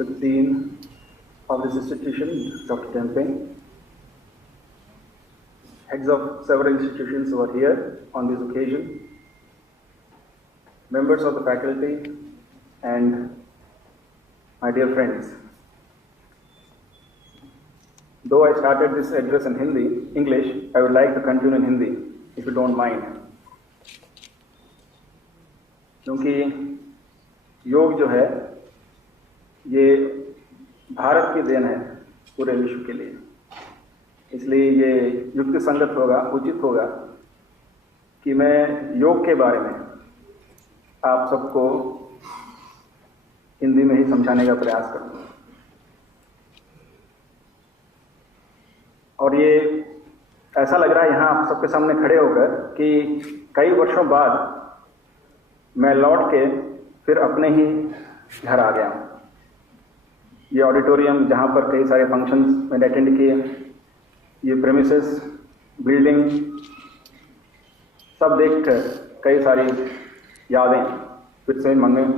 Mr. Dean of this institution, Dr. Kempe, heads of several institutions who are here on this occasion, members of the faculty, and my dear friends. Though I started this address in English, I would like to continue in Hindi, if you don't mind. क्योंकि योग जो है ये भारत की then है पूरे विश्व के लिए, इसलिए ये युक्ति संगत होगा, उचित होगा कि मैं योग के बारे में आप सबको हिंदी में ही समझाने का प्रयास करूं। और ये ऐसा लग रहा है यहाँ आप सबके सामने खड़े होकर कि कई वर्षों बाद मैं लौट के फिर अपने ही घर आ गया हूँ। ये ऑडिटोरियम जहाँ पर कई सारे फंक्शंस मैंने अटेंड किए, ये प्रेमिसेस, बिल्डिंग, सब देखकर कई सारी यादें फिर से मन में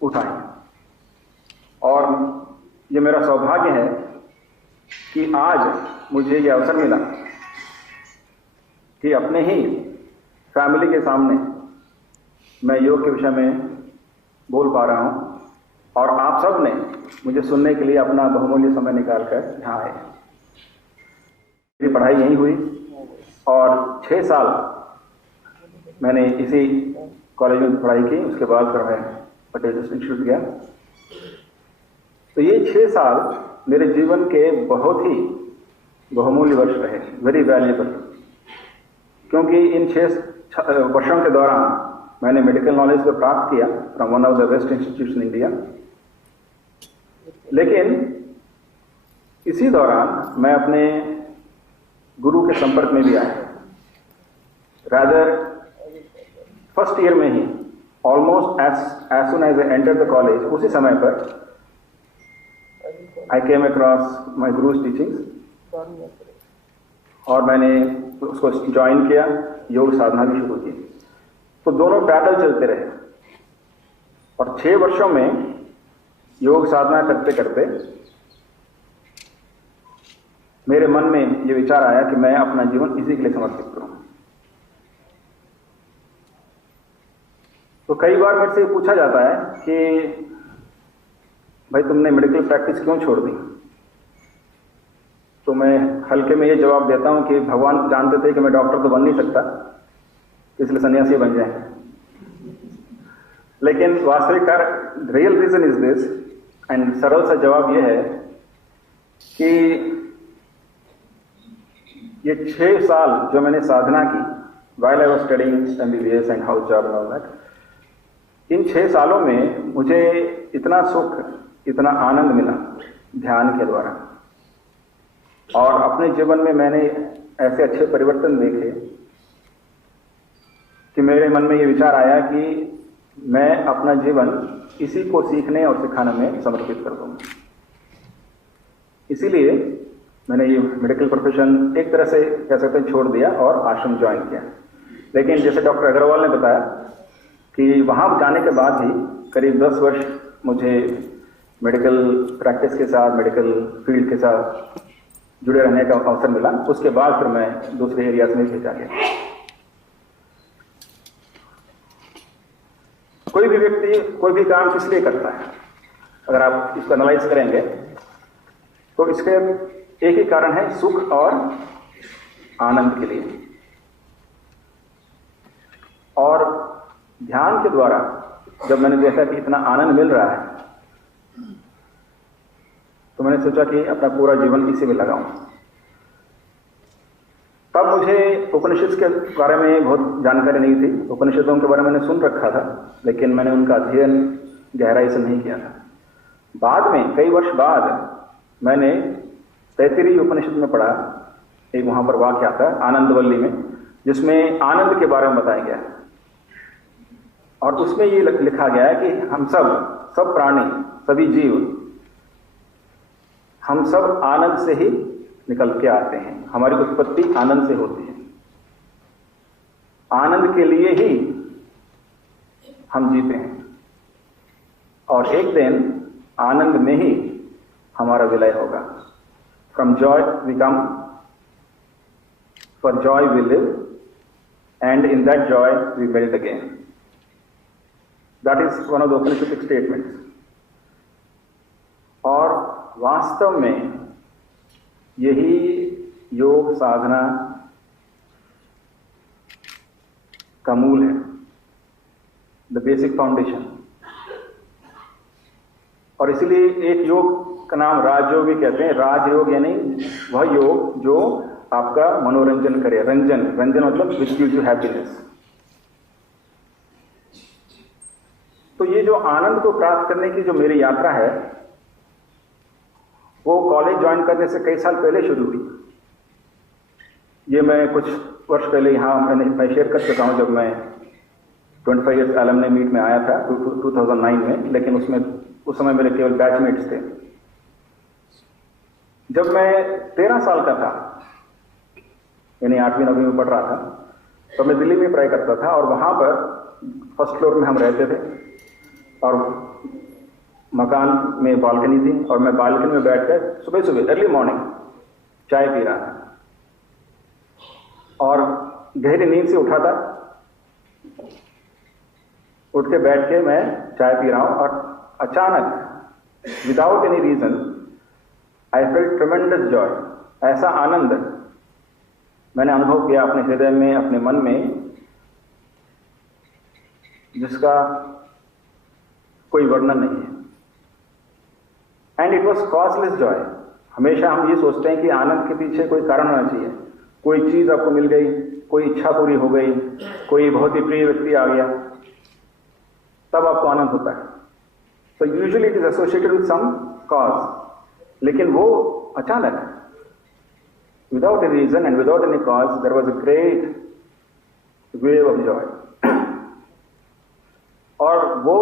उठाई। और ये मेरा सौभाग्य है कि आज मुझे ये अवसर मिला कि अपने ही फैमिली के सामने मैं योग के विषय में बोल पा रहा हूँ और आप सब ने मुझे सुनने के लिए अपना बहुमूल्य समय निकालकर यहाँ आए। मेरी पढ़ाई यहीं हुई और 6 साल मैंने इसी कॉलेज में पढ़ाई की। उसके बाद फिर मैं पटेल इंस्टीट्यूट गया। तो ये 6 साल मेरे जीवन के बहुत ही बहुमूल्य वर्ष रहे, वेरी वैल्यूएबल, क्योंकि इन 6 वर्षों के दौरान मैंने मेडिकल नॉलेज को प्राप्त किया from one of the best institution India. लेकिन इसी दौरान मैं अपने गुरु के संपर्क में भी आया। रादर फर्स्ट ईयर में ही, almost as soon as I enter the college, उसी समय पर आई came across my gurus teachings और मैंने उसको ज्वाइन किया, योग साधना भी शुरू की। तो दोनों पैरेलल चलते रहे और 6 वर्षों में योग साधना करते करते मेरे मन में ये विचार आया कि मैं अपना जीवन इसी के लिए समर्पित करूं। तो कई बार मेरे से पूछा जाता है कि भाई तुमने मेडिकल प्रैक्टिस क्यों छोड़ दी? तो मैं हल्के में ये जवाब देता हूं कि भगवान जानते थे कि मैं डॉक्टर तो बन नहीं सकता, इसलिए सन्यासी बन जाए। लेकिन वास्तविक real reason is this, and सरल सा जवाब यह है कि ये 6 साल जो मैंने साधना की, while I was studying MBBS and house job and all that, इन 6 सालों में मुझे इतना सुख, इतना आनंद मिला ध्यान के द्वारा, और अपने जीवन में मैंने ऐसे अच्छे परिवर्तन देखे कि मेरे मन में ये विचार आया कि मैं अपना जीवन इसी को सीखने और सिखाने में समर्पित कर दूंगा। इसीलिए मैंने ये मेडिकल प्रोफेशन एक तरह से कह सकते हैं छोड़ दिया और आश्रम ज्वाइन किया। लेकिन जैसे डॉक्टर अग्रवाल ने बताया कि वहां जाने के बाद ही करीब 10 वर्ष मुझे मेडिकल प्रैक्टिस के साथ, मेडिकल फील्ड के साथ जुड़े रहने का अवसर मिला। उसके बाद फिर मैं दूसरे एरियाज में भेजा गया। कोई भी व्यक्ति कोई भी काम किस लिए करता है, अगर आप इसको एनालाइज करेंगे तो इसके एक ही कारण है, सुख और आनंद के लिए। और ध्यान के द्वारा जब मैंने देखा कि इतना आनंद मिल रहा है तो मैंने सोचा कि अपना पूरा जीवन इसी में लगाऊं। तब मुझे उपनिषद के बारे में बहुत जानकारी नहीं थी। उपनिषदों के बारे में मैंने सुन रखा था, लेकिन मैंने उनका अध्ययन गहराई से नहीं किया था। बाद में कई वर्ष बाद मैंने तैत्तिरीय उपनिषद में पढ़ा। एक वहां पर वाक्य आता है आनंदवल्ली में, जिसमें आनंद के बारे में बताया गया है। और उसमें ये लिखा गया है कि हम सब प्राणी, सभी जीव, हम सब आनंद से ही निकल के आते हैं। हमारी उत्पत्ति आनंद से होती है। आनंद के लिए ही हम जीते हैं। और एक दिन आनंद में ही हमारा विलय होगा। From joy we come, for joy we live, and in that joy we melt again. That is one of the Upanishadic statements. और वास्तव में यही योग साधना का मूल है, द बेसिक फाउंडेशन। और इसीलिए एक योग का नाम राजयोग भी कहते हैं। राजयोग यानी वह योग जो आपका मनोरंजन करे। रंजन, रंजन मतलब विच गिव्स यू हैप्पीनेस। तो ये जो आनंद को प्राप्त करने की जो मेरी यात्रा है, वो कॉलेज ज्वाइन करने से कई साल पहले शुरू हुई। ये मैं कुछ वर्ष पहले यहाँ मैं शेयर कर चुका हूँ, जब मैं 25 ईयर्स एलुमनी मीट में आया था 2009 में, लेकिन उसमें उस समय मेरे केवल बैचमेट्स थे। जब मैं 13 साल का था, यानी 8वीं 9वीं में पढ़ रहा था, तो मैं दिल्ली में पढ़ाई करता था। और वहां पर फर्स्ट फ्लोर में हम रहते थे और मकान में बालकनी थी, और मैं बालकनी में बैठकर सुबह सुबह अर्ली मॉर्निंग चाय पी रहा था। और गहरी नींद से उठा था, उठ के बैठ के मैं चाय पी रहा हूं, और अचानक without any reason I felt tremendous joy. ऐसा आनंद मैंने अनुभव किया अपने हृदय में, अपने मन में, जिसका कोई वर्णन नहीं है। And it was causeless Joy. हमेशा हम ये सोचते हैं कि आनंद के पीछे कोई कारण होना चाहिए। कोई चीज आपको मिल गई, कोई इच्छा पूरी हो गई, कोई बहुत ही प्रिय व्यक्ति आ गया, तब आपको आनंद होता है। तो usually it is associated with some cause. लेकिन वो अचानक, without any reason and without any cause, there was a great wave of joy. और वो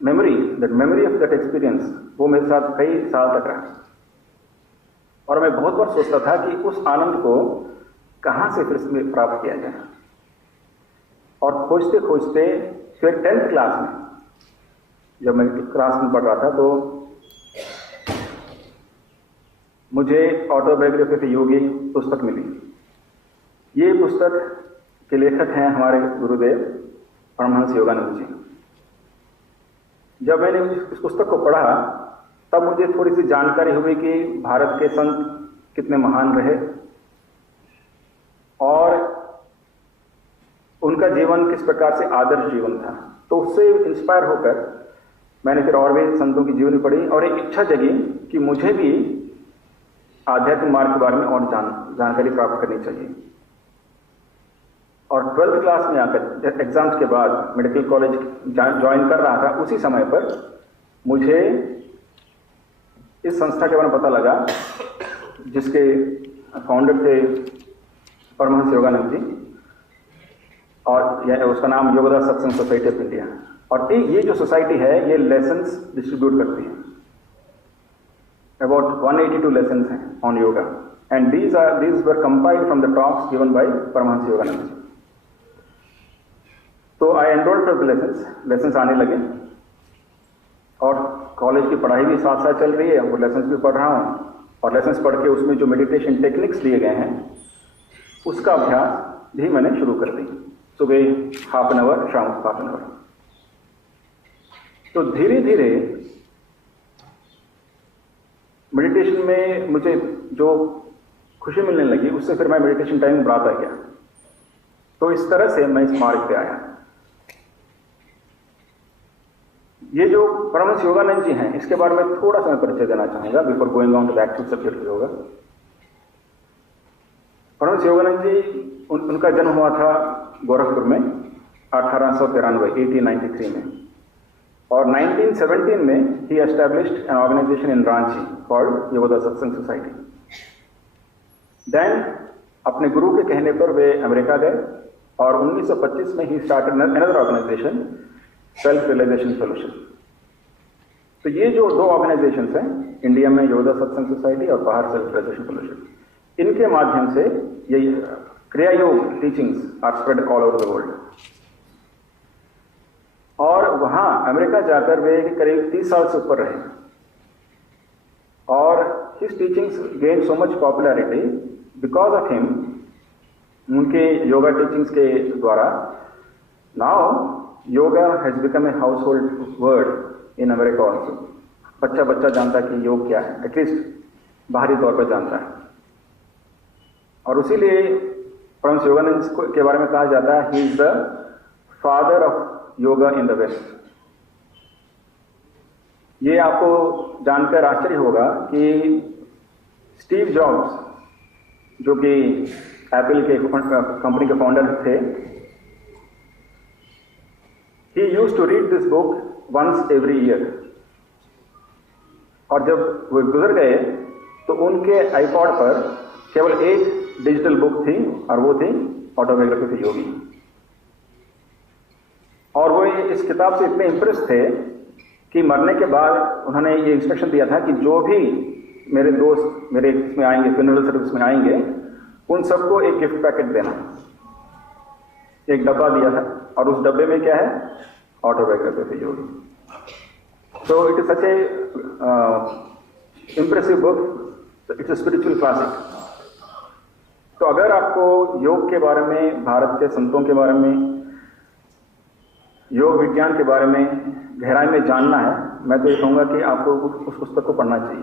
मेमोरी ऑफ दैट एक्सपीरियंस, वो मेरे साथ कई साल तक रहा। और मैं बहुत बार सोचता था कि उस आनंद को कहां से फिर से प्राप्त किया जाए। और खोजते खोजते फिर 10th क्लास में, जब मैं क्लास में पढ़ रहा था, तो मुझे ऑटोबायोग्राफी ऑफ योगी पुस्तक मिली। ये पुस्तक के लेखक हैं हमारे गुरुदेव परमहंस योगानंद जी। जब मैंने इस पुस्तक को पढ़ा, तब मुझे थोड़ी सी जानकारी हुई कि भारत के संत कितने महान रहे और उनका जीवन किस प्रकार से आदर्श जीवन था। तो उससे इंस्पायर होकर मैंने फिर और भी संतों की जीवनी पढ़ी, और एक इच्छा जगी कि मुझे भी आध्यात्मिक मार्ग के बारे में और जानकारी प्राप्त करनी चाहिए। और 12th क्लास में आकर एग्जाम्स के बाद मेडिकल कॉलेज ज्वाइन कर रहा था, उसी समय पर मुझे इस संस्था के बारे में पता लगा, जिसके फाउंडर थे परमहंस योगानंद जी, और उसका नाम योगदास सत्संग सोसाइटी ऑफ इंडिया। और ये जो सोसाइटी है, ये लेसन्स डिस्ट्रीब्यूट करती है। अबाउट 182 लेसन्स हैं on yoga, and these were compiled from the talks given by Paramahansa Yogananda ji. तो आई एनरोल्ड फॉर लेसन्स आने लगे, और कॉलेज की पढ़ाई भी साथ साथ चल रही है, वो लेसन्स भी पढ़ रहा हूँ। और लेसन्स पढ़ के उसमें जो मेडिटेशन टेक्निक्स दिए गए हैं, उसका अभ्यास भी मैंने शुरू कर दी। सुबह हाफ एन आवर, शाम को हाफ एन आवर। तो धीरे धीरे मेडिटेशन में मुझे जो खुशी मिलने लगी, उससे फिर मैं मेडिटेशन टाइम बढ़ाता गया। तो इस तरह से मैं इस मार्ग पे आया। ये जो परमहंस योगानंद जी हैं, इसके बारे में थोड़ा सा मैं परिचय देना चाहूंगा before going on to the actual subject yoga. Paramahansa Yogananda ji, उनका जन्म हुआ था गोरखपुर में 1893 में, और 1917 में ही established an organisation in Ranchi called Yogoda Satsanga Society. Then अपने गुरु के कहने पर वे अमेरिका गए, और 1925 में ही started another organization, self realization solution. तो ये जो दो ऑर्गेनाइजेशंस हैं, इंडिया में योगदास सत्संग सोसाइटी और बाहर सेल्फ रियलाइजेशन सोल्यूशन, इनके माध्यम से ये Kriya Yoga teachings are spread all over the world. और वहां अमेरिका जाकर वे करीब 30 साल से ऊपर रहे और his teachings gain so much popularity because of him, उनके योगा टीचिंग्स के द्वारा। Now yoga has become a house hold word in America also. बच्चा बच्चा जानता है कि योग क्या है, एटलीस्ट बाहरी तौर पर जानता है। और उसीलिए परमहंस योगानंद के बारे में कहा जाता है he is the father of yoga in the west. ये आपको जानकर आश्चर्य होगा कि स्टीव जॉब्स, जो कि एप्पल के कंपनी के फाउंडर थे, he used to read this book once every year. और जब वो गुजर गए तो उनके आईपॉड पर केवल एक डिजिटल बुक थी और वो थी ऑटोबायोग्राफी ऑफ योगी। और वो इस किताब से इतने इंप्रेस थे कि मरने के बाद उन्होंने ये इंस्ट्रक्शन दिया था कि जो भी मेरे दोस्त मेरे इसमें आएंगे, फ्यूनरल सर्विस में आएंगे, उन सबको एक गिफ्ट पैकेट देना। एक डब्बा दिया था और उस डब्बे में क्या है, autobiography of Yogi. So it is such A impressive book, it's a spiritual classic. तो अगर आपको योग के बारे में, भारत के संतों के बारे में, योग विज्ञान के बारे में गहराई में जानना है, मैं तो ये कहूँगा कि आपको उस पुस्तक को पढ़ना चाहिए।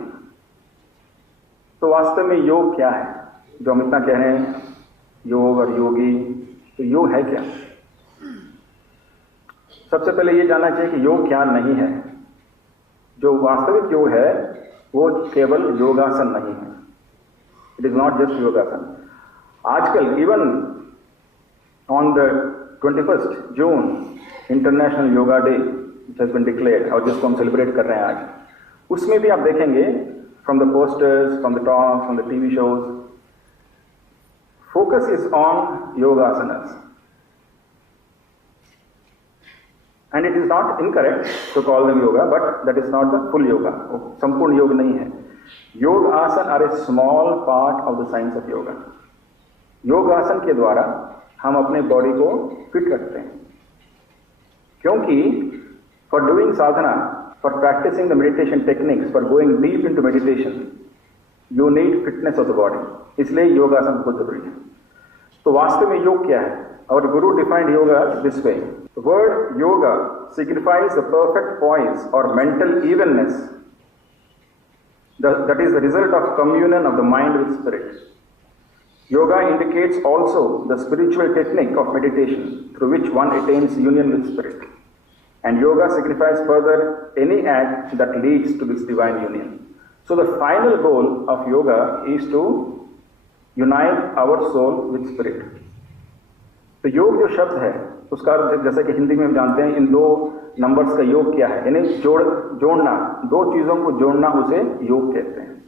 तो वास्तव में योग क्या है, जो हम इतना कह रहे हैं योग और योगी, तो योग है क्या? सबसे पहले ये जानना चाहिए कि योग क्या नहीं है। जो वास्तविक योग है वो केवल योगासन नहीं है, इट इज नॉट जस्ट योगासन। आजकल even on the 21 June international yoga day which has been declared, और जिसको हम सेलिब्रेट कर रहे हैं आज, उसमें भी आप देखेंगे from the posters, from the talks, from the TV shows, focus is on yogasanas. And it is not incorrect to call them yoga, but that is not the full yoga. संपूर्ण योग नहीं है। Yoga asana are a small part of the science of yoga. योग आसन के द्वारा हम अपने बॉडी को फिट रखते हैं, क्योंकि for doing sadhana, for practicing the meditation techniques, for going deep into meditation, you need fitness of the body. इसलिए योगासन बहुत जरूरी है। तो वास्तव में योग क्या है? Our Guru defined yoga this way. The word yoga signifies the perfect poise or mental evenness that is the result of communion of the mind with spirit. Yoga indicates also the spiritual technique of meditation through which one attains union with spirit. And yoga signifies further any act that leads to this divine union. So the final goal of yoga is to unite our soul with spirit. तो योग जो शब्द है उसका अर्थ, जैसे कि हिंदी में हम जानते हैं, इन दो नंबर्स का योग क्या है, यानी जोड़ना, दो चीजों को जोड़ना, उसे योग कहते हैं।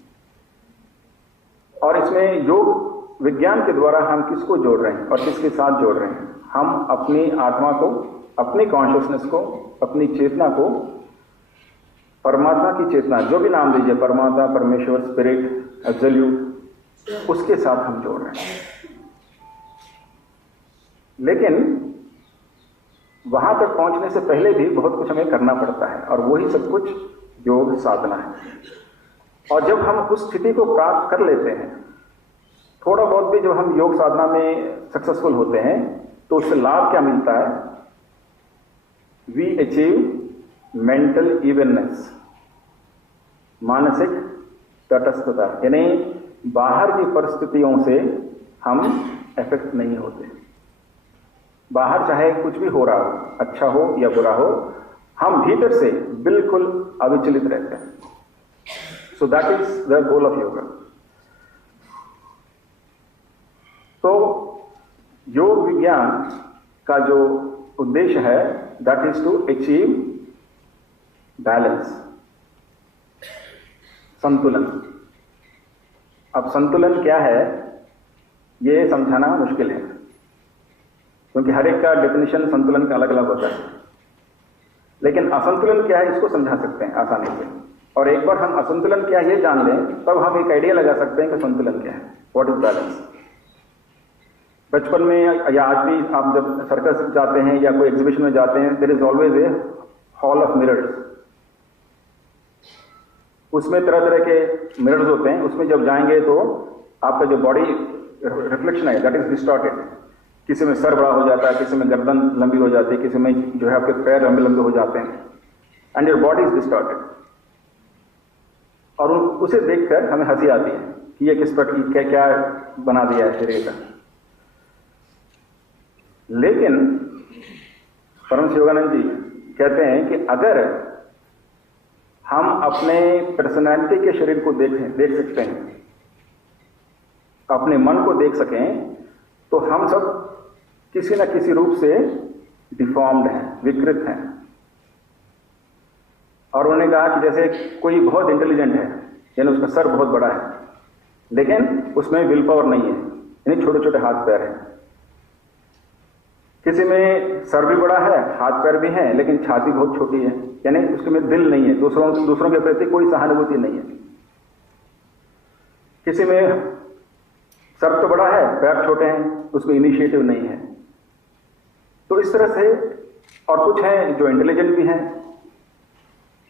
और इसमें योग विज्ञान के द्वारा हम किसको जोड़ रहे हैं और किसके साथ जोड़ रहे हैं? हम अपनी आत्मा को, अपनी कॉन्शियसनेस को, अपनी चेतना को, परमात्मा की चेतना, जो भी नाम दीजिए, परमात्मा, परमेश्वर, स्पिरिट, एब्सोल्यूट, उसके साथ हम जोड़ रहे हैं। लेकिन वहां तक पहुंचने से पहले भी बहुत कुछ हमें करना पड़ता है, और वही सब कुछ योग साधना है। और जब हम उस स्थिति को प्राप्त कर लेते हैं, थोड़ा बहुत भी जब हम योग साधना में सक्सेसफुल होते हैं, तो उससे लाभ क्या मिलता है? वी अचीव मेंटल इवननेस, मानसिक तटस्थता, यानी बाहर की परिस्थितियों से हम अफेक्ट नहीं होते। बाहर चाहे कुछ भी हो रहा हो, अच्छा हो या बुरा हो, हम भीतर से बिल्कुल अविचलित रहते हैं। So that is the goal of yoga. तो योग विज्ञान का जो उद्देश्य है, that is to achieve balance, संतुलन। अब संतुलन क्या है ये समझाना मुश्किल है, क्योंकि हर एक का डेफिनेशन संतुलन का अलग अलग होता है। लेकिन असंतुलन क्या है इसको समझा सकते हैं आसानी से। और एक बार हम असंतुलन क्या है ये जान लें, तब हम एक आइडिया लगा सकते हैं कि संतुलन क्या है, व्हाट इज बैलेंस। बचपन में या आज भी आप जब सर्कस जाते हैं या कोई एग्जीबिशन में जाते हैं, there is always a hall of mirrors. उसमें तरह तरह के मिरर्स होते हैं। उसमें जब जाएंगे तो आपका जो बॉडी रिफ्लेक्शन है दैट इज डिस्टॉर्टेड। किसी में सर बड़ा हो जाता है, किसी में गर्दन लंबी हो जाती है, किसी में जो है आपके पैर लंबे लंबे हो जाते हैं, and your body is distorted. और उसे देखकर हमें हंसी आती है कि ये किस पर क्या क्या बना दिया है शरीर का। लेकिन परम शिवानंद जी कहते हैं कि अगर हम अपने पर्सनैलिटी के शरीर को देख सकते हैं, अपने मन को देख सकें, तो हम सब किसी न किसी रूप से डिफॉर्म्ड हैं, विकृत हैं। और उन्होंने कहा कि जैसे कोई बहुत इंटेलिजेंट है, यानी उसका सर बहुत बड़ा है, लेकिन उसमें विल पावर नहीं है, यानी छोटे छोटे हाथ पैर हैं। किसी में सर भी बड़ा है, हाथ पैर भी हैं, लेकिन छाती बहुत छोटी है, यानी उसके में दिल नहीं है, दूसरों के प्रति कोई सहानुभूति नहीं है। किसी में सर तो बड़ा है, पैर छोटे हैं, उसमें इनिशिएटिव नहीं है। तो इस तरह से, और कुछ हैं जो इंटेलिजेंट भी हैं,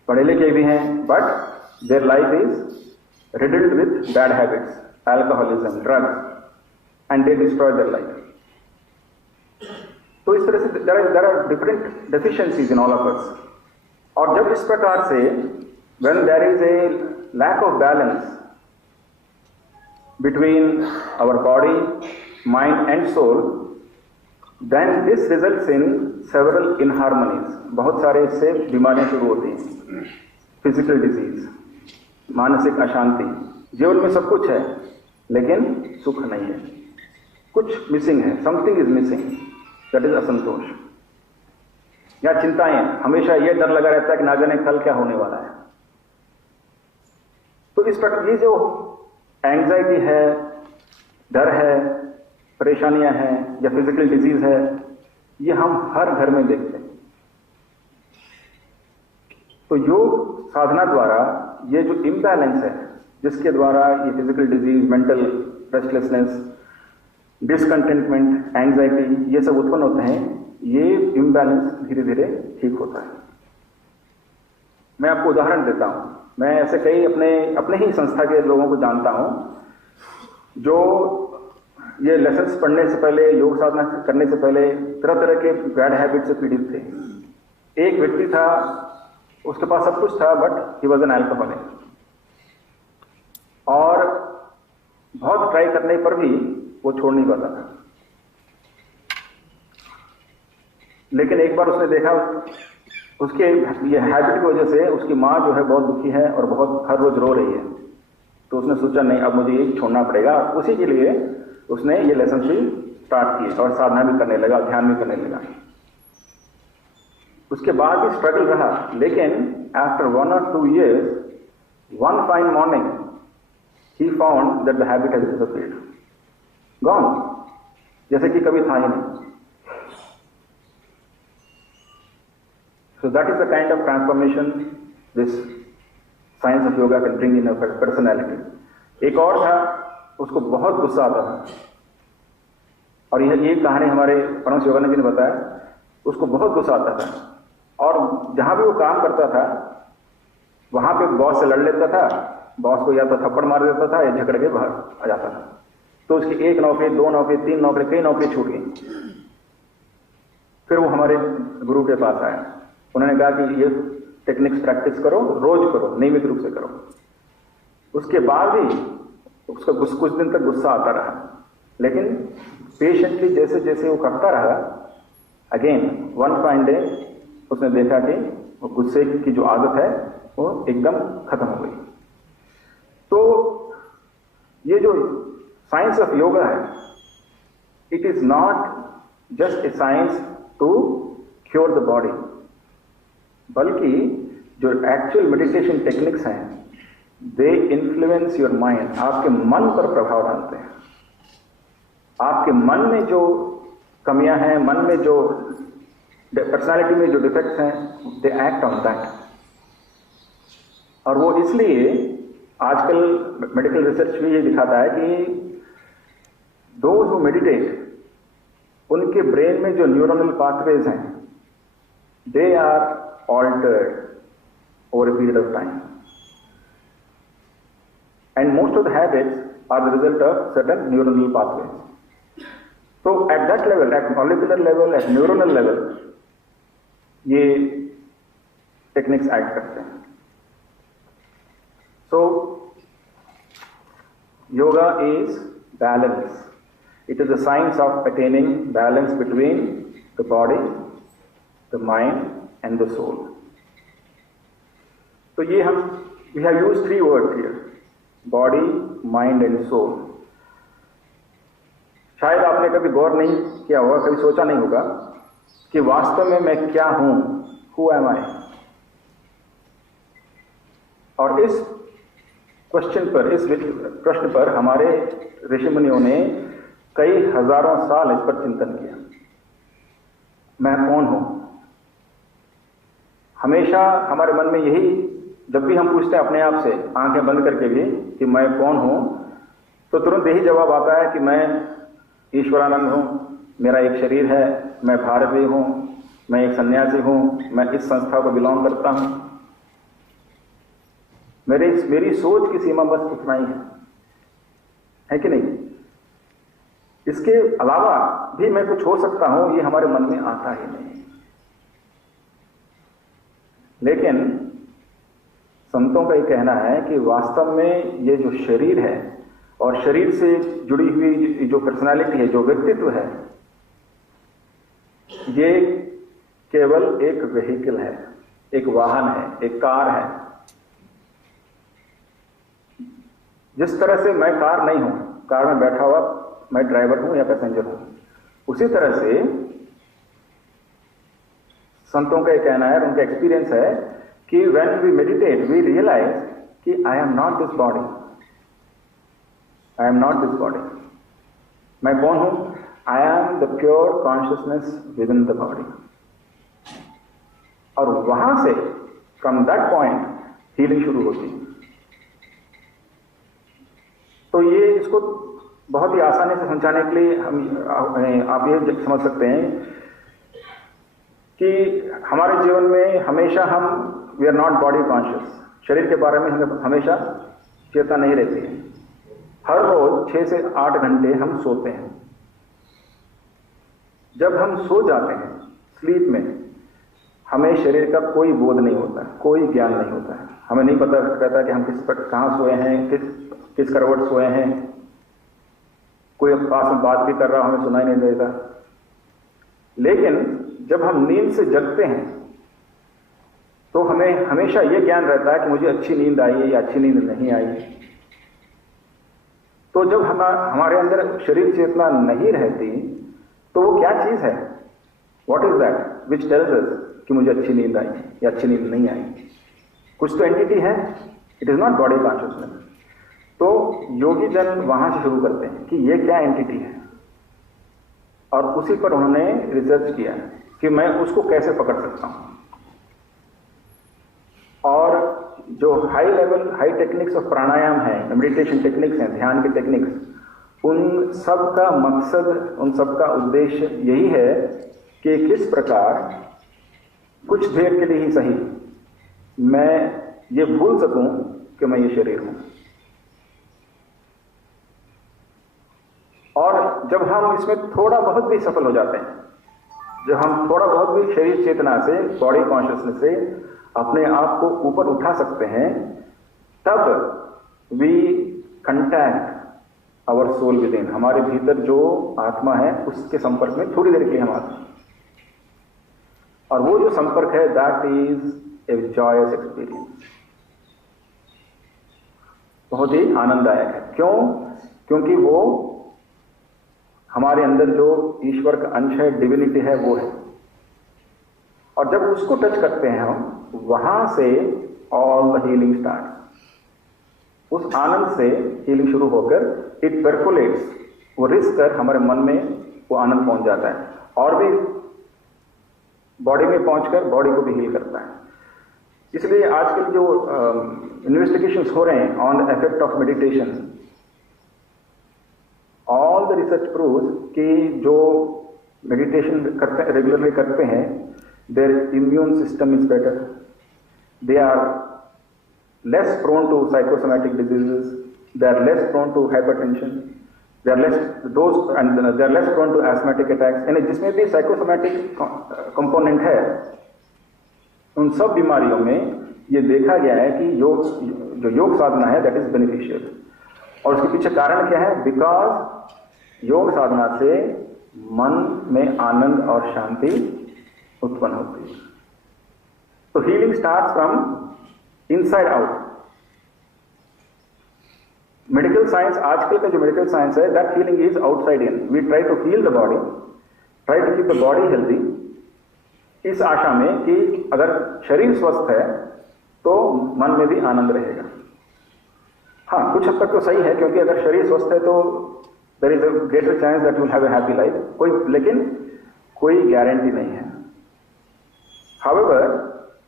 पढ़े लिखे भी हैं, but their life is riddled with bad habits, alcoholism, drugs, and they destroy their life. तो इस तरह से there are different deficiencies in all of us. और जब इस प्रकार से when there is a lack of balance between our body, mind and soul, then this results in several inharmonies. बहुत सारे इससे बीमारियां शुरू होती हैं। फिजिकल डिजीज, मानसिक अशांति, जीवन में सब कुछ है लेकिन सुख नहीं है, कुछ मिसिंग है, something is missing, that is असंतोष या चिंताएं। हमेशा यह डर लगा रहता है कि ना जाने कल क्या होने वाला है। तो इस प्रकार ये जो एंग्जाइटी है, डर है, परेशानियां हैं या फिजिकल डिजीज है, ये हम हर घर में देखते हैं। तो योग साधना द्वारा ये जो इम्बैलेंस है, जिसके द्वारा ये physical disease, mental restlessness, discontentment, anxiety, ये सब उत्पन्न होते हैं, ये इम्बैलेंस धीरे धीरे ठीक होता है। मैं आपको उदाहरण देता हूं। मैं ऐसे कई अपने ही संस्था के लोगों को जानता हूं जो ये लेसन्स पढ़ने से पहले, योग साधना करने से पहले तरह तरह के बैड हैबिट से पीड़ित थे। एक व्यक्ति था, उसके पास सब कुछ था, but he was an alcoholic, और बहुत ट्राई करने पर भी वो छोड़ नहीं पाता था। लेकिन एक बार उसने देखा उसके ये हैबिट की वजह से उसकी माँ जो है बहुत दुखी है और बहुत हर रोज रो रही है। तो उसने सोचा नहीं, अब मुझे ये छोड़ना पड़ेगा। उसी के लिए उसने ये लेसन भी स्टार्ट किए और साधना भी करने लगा, ध्यान भी करने लगा। उसके बाद भी स्ट्रगल रहा, लेकिन after 1 or 2 years, one fine morning, he found that the habit has disappeared, gone, जैसे कि कभी था ही नहीं। So that is the kind of transformation this science of yoga can bring in a personality. एक और था, उसको बहुत गुस्सा आता था, और ये कहानी हमारे परम शिवानंद जी ने बताया। उसको बहुत गुस्सा आता था, और जहां भी वो काम करता था वहां पे बॉस से लड़ लेता था, बॉस को या तो थप्पड़ मार देता था या झगड़ के बाहर आ जाता था। तो उसकी 1 नौकरी, 2 नौकरी, 3 नौकरी, कई नौकरी छूट गई। फिर वो हमारे गुरु के पास आया। उन्होंने कहा कि ये टेक्निक्स प्रैक्टिस करो, रोज करो, नियमित रूप से करो। उसके बाद भी उसका कुछ दिन तक गुस्सा आता रहा, लेकिन पेशेंटली जैसे जैसे वो करता रहा, अगेन वन फाइन डे उसने देखा कि वो गुस्से की जो आदत है वो एकदम खत्म हो गई। तो ये जो साइंस ऑफ योगा है, it is not just a science to cure the body, बल्कि जो एक्चुअल मेडिटेशन टेक्निक्स हैं, दे इन्फ्लुएंस योर माइंड, आपके मन पर प्रभाव डालते हैं। आपके मन में जो कमियां हैं, मन में जो पर्सनालिटी में जो डिफेक्ट्स हैं, दे एक्ट ऑन दैट। और वो इसलिए आजकल मेडिकल रिसर्च भी ये दिखाता है कि दोज हु मेडिटेट उनके ब्रेन में जो न्यूरोनल पाथवेज हैं, they are altered over a period of time, and most of the habits are the result of certain neuronal pathways. So at that level, at molecular level, at neuronal level, ये techniques act करते हैं. So yoga is balance. It is the science of attaining balance between the body, the mind, and the soul. So ये we have used 3 words here. Body, mind and soul. शायद आपने कभी गौर नहीं किया होगा, कभी सोचा नहीं होगा कि वास्तव में मैं क्या हूं, हु एम आई. और इस क्वेश्चन पर, इस प्रश्न पर हमारे ऋषि मुनियों ने कई हजारों साल इस पर चिंतन किया. मैं कौन हूं? हमेशा हमारे मन में यही, जब भी हम पूछते हैं अपने आप से आंखें बंद करके भी कि मैं कौन हूं, तो तुरंत यही जवाब आता है कि मैं ईश्वरानंद हूं, मेरा एक शरीर है, मैं भारतीय हूं, मैं एक सन्यासी हूं, मैं इस संस्था को बिलोंग करता हूं. मेरी सोच की सीमा बस इतना ही है कि नहीं? इसके अलावा भी मैं कुछ हो सकता हूं, ये हमारे मन में आता ही नहीं. लेकिन संतों का ये कहना है कि वास्तव में ये जो शरीर है और शरीर से जुड़ी हुई जो पर्सनालिटी है, जो व्यक्तित्व है, ये केवल एक व्हीकल है, एक वाहन है, एक कार है. जिस तरह से मैं कार नहीं हूं, कार में बैठा हुआ मैं ड्राइवर हूं या पैसेंजर हूं, उसी तरह से संतों का ये कहना है, उनका एक्सपीरियंस है कि when we meditate, we realize कि I am not this body. I am not this body. मैं कौन हूं? I am the pure consciousness within the body. और वहां से, from that point, healing शुरू होती है. तो ये इसको बहुत ही आसानी से समझाने के लिए आप ये समझ सकते हैं कि हमारे जीवन में हमेशा हम we are not body conscious. शरीर के बारे में हमें हमेशा चेतना नहीं रहती है. हर रोज 6 से 8 घंटे हम सोते हैं. जब हम सो जाते हैं स्लीप में, हमें शरीर का कोई बोध नहीं होता है, कोई ज्ञान नहीं होता है. हमें नहीं पता रहता कि हम कहाँ सोए हैं, किस करवट सोए हैं. कोई पास में बात भी कर रहा, हमें सुनाई नहीं देता. लेकिन जब हम नींद से जगते हैं तो हमें हमेशा यह ज्ञान रहता है कि मुझे अच्छी नींद आई है या अच्छी नींद नहीं आई. तो जब हमारे अंदर शरीर चेतना नहीं रहती, तो वो क्या चीज है? What is that which tells us कि मुझे अच्छी नींद आई या अच्छी नींद नहीं आई? कुछ तो एंटिटी है. It is not body consciousness. तो योगी जन वहां से शुरू करते हैं कि ये क्या एंटिटी है, और उसी पर उन्होंने रिसर्च किया कि मैं उसको कैसे पकड़ सकता हूं. और जो high level, high techniques of pranayama है, मेडिटेशन टेक्निक्स हैं, ध्यान की टेक्निक्स, उन सब का मकसद, उन सब का उद्देश्य यही है कि किस प्रकार कुछ देर के लिए ही सही मैं ये भूल सकूं कि मैं ये शरीर हूं. और जब हम इसमें थोड़ा बहुत भी सफल हो जाते हैं, जब हम थोड़ा बहुत भी शरीर चेतना से, बॉडी कॉन्शियसनेस से अपने आप को ऊपर उठा सकते हैं, तब we contact our soul within. हमारे भीतर जो आत्मा है उसके संपर्क में थोड़ी देर के लिए हम आते हैं. और वो जो संपर्क है, that is a Joyce experience. बहुत ही आनंददायक है. क्यों? क्योंकि वो हमारे अंदर जो ईश्वर का अंश है, डिविनिटी है, वो है. और जब उसको टच करते हैं हम, वहां से ऑल द हीलिंग स्टार्ट. उस आनंद से हीलिंग शुरू होकर इट परकोलेट्स, वो रिस्क कर हमारे मन में वो आनंद पहुंच जाता है, और भी बॉडी में पहुंचकर बॉडी को भी हील करता है. इसलिए आजकल जो इन्वेस्टिगेशंस हो रहे हैं on the effect of meditation, all the research proves कि जो मेडिटेशन करते रेगुलरली करते हैं, their immune system is better, they are less prone to psychosomatic diseases, they are less prone to hypertension, they are less prone to asthmatic attacks, यानी जिसमें भी psychosomatic component है उन सब बीमारियों में ये देखा गया है कि योग साधना है दैट इज बेनिफिशियल। और उसके पीछे कारण क्या है? बिकॉज योग साधना से मन में आनंद और शांति उत्पन्न होती है। तो healing starts from inside out. Medical science, आजकल का जो मेडिकल साइंस है, that healing is outside in. We try to heal the body, try to keep the body healthy, इस आशा में कि अगर शरीर स्वस्थ है तो मन में भी आनंद रहेगा। हाँ, कुछ हद तक तो सही है, क्योंकि अगर शरीर स्वस्थ है तो there is a greater chance that you will have a happy life. लेकिन कोई गारंटी नहीं है। हाउएवर,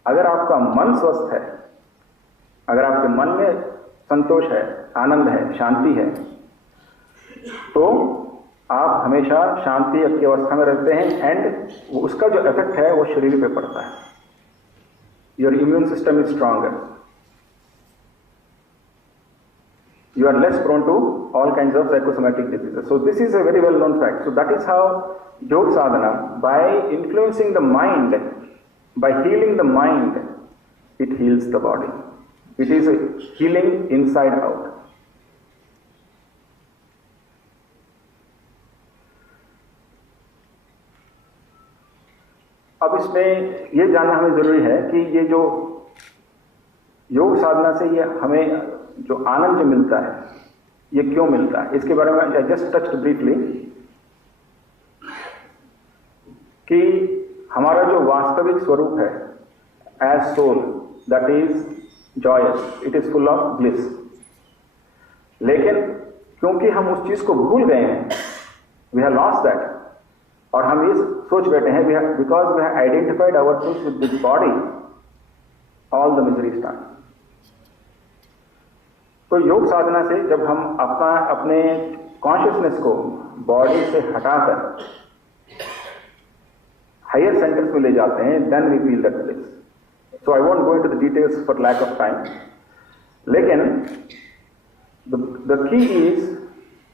अगर आपका मन स्वस्थ है, अगर आपके मन में संतोष है, आनंद है, शांति है, तो आप हमेशा शांति की अवस्था में रहते हैं एंड उसका जो इफेक्ट है वो शरीर पे पड़ता है। Your immune system is stronger, you are less prone to all kinds of psychosomatic diseases. So this is a very well known fact. So that is how yoga sadhana, by influencing the mind, by healing the mind, it heals the body. It is a healing inside out. अब इसमें यह जानना हमें जरूरी है कि ये जो योग साधना से ये हमें जो आनंद जो मिलता है ये क्यों मिलता है, इसके बारे में आई जस्ट टच्ड ब्रीफली कि हमारा जो वास्तविक स्वरूप है as soul, that is joyous, it is full of bliss. लेकिन क्योंकि हम उस चीज को भूल गए हैं, वी हैव लॉस्ट दैट, और हम ये सोच बैठे हैं because we have identified our truth with this body, all the misery start. तो योग साधना से जब हम अपने कॉन्शियसनेस को बॉडी से हटाकर हायर सेंटर्स में ले जाते हैं, then we feel that bliss. So I won't go into the details for lack of time, लेकिन the key is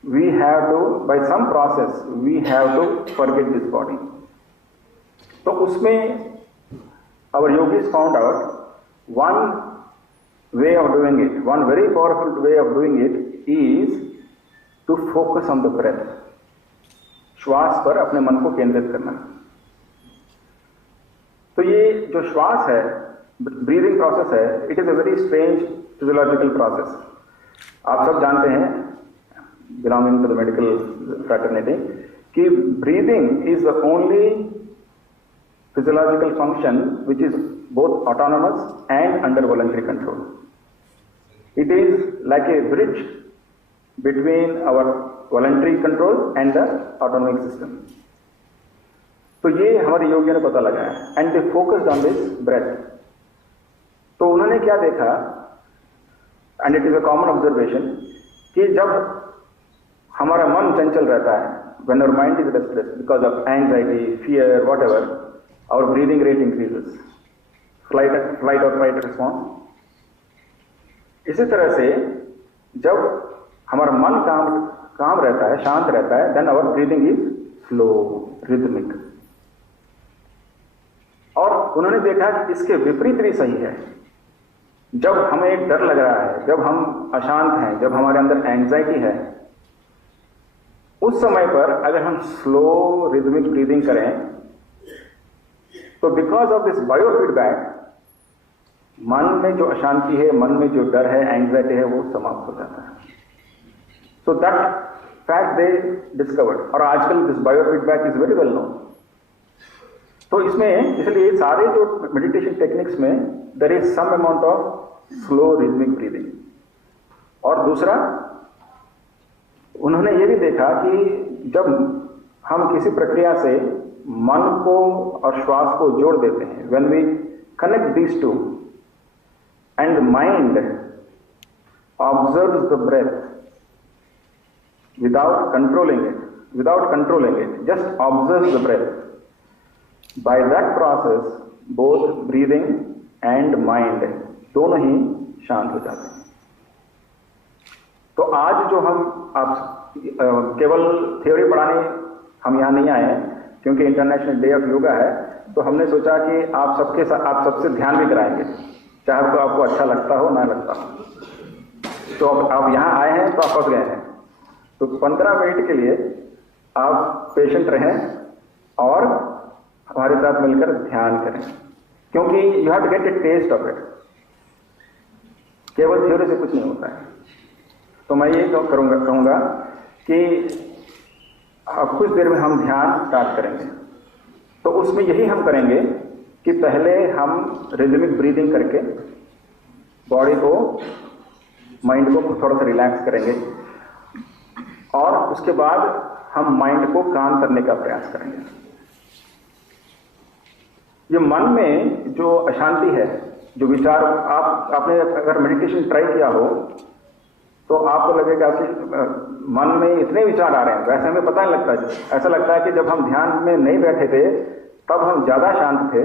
we have to, by some process we have to forget this body. तो उसमें our yogis found out one way of doing it, one very powerful way of doing it is to focus on the breath, श्वास पर अपने मन को केंद्रित करना। तो ये जो श्वास है, ब्रीदिंग प्रोसेस है, it is a very strange physiological process. आप सब जानते हैं, belonging to the medical fraternity, कि breathing is the only physiological function which is both autonomous and under voluntary control. It is like a bridge between our voluntary control and the autonomic system. तो ये हमारे योगियों ने पता लगाया and they focused on this breath. तो उन्होंने क्या देखा, and it is a common observation, कि जब हमारा मन चंचल रहता है, when our mind is restless because of anxiety, fear, whatever, our breathing rate increases, flight or fight response। इसी तरह से जब हमारा मन काम रहता है, शांत रहता है, then our breathing is slow, rhythmic। और उन्होंने देखा कि इसके विपरीत भी सही है। जब हमें डर लग रहा है, जब हम अशांत हैं, जब हमारे अंदर एंजाइटी है, उस समय पर अगर हम स्लो रिदमिक ब्रीदिंग करें तो बिकॉज ऑफ दिस बायोफीडबैक मन में जो अशांति है, मन में जो डर है, एंग्जाइटी है, वो समाप्त हो जाता है। So that fact they discovered, और आजकल this biofeedback is very well known. तो इसमें इसलिए सारे जो मेडिटेशन टेक्निक्स में there is some amount of slow rhythmic breathing. और दूसरा, उन्होंने ये भी देखा कि जब हम किसी प्रक्रिया से मन को और श्वास को जोड़ देते हैं, when we connect these two and mind observes the breath without controlling it, without controlling it, just observe the breath. By that process, both breathing and mind दोनों ही शांत हो जाते हैं। तो आज जो हम आप केवल थ्योरी पढ़ाने हम यहाँ नहीं आए हैं, क्योंकि इंटरनेशनल डे ऑफ योगा है, तो हमने सोचा कि आप सबसे ध्यान भी कराएंगे, चाहे तो आपको अच्छा लगता हो ना लगता हो। तो अब आप यहाँ आए हैं तो आप फंस गए हैं, तो 15 मिनट के लिए आप पेशेंट रहें और हमारे साथ मिलकर ध्यान करें, क्योंकि you have to get a taste of it. केवल थ्योरी से कुछ नहीं होता है। तो मैं ये कहूँगा कि कुछ देर में हम ध्यान स्टार्ट करेंगे। तो उसमें यही हम करेंगे कि पहले हम रिदमिक ब्रीदिंग करके बॉडी को, माइंड को थोड़ा सा रिलैक्स करेंगे, और उसके बाद हम माइंड को काम करने का प्रयास करेंगे। ये मन में जो अशांति है, जो विचार, आपने अगर मेडिटेशन ट्राई किया हो तो आपको लगेगा कि मन में इतने विचार आ रहे हैं, वैसे हमें पता नहीं लगता। ऐसा लगता है कि जब हम ध्यान में नहीं बैठे थे तब हम ज्यादा शांत थे,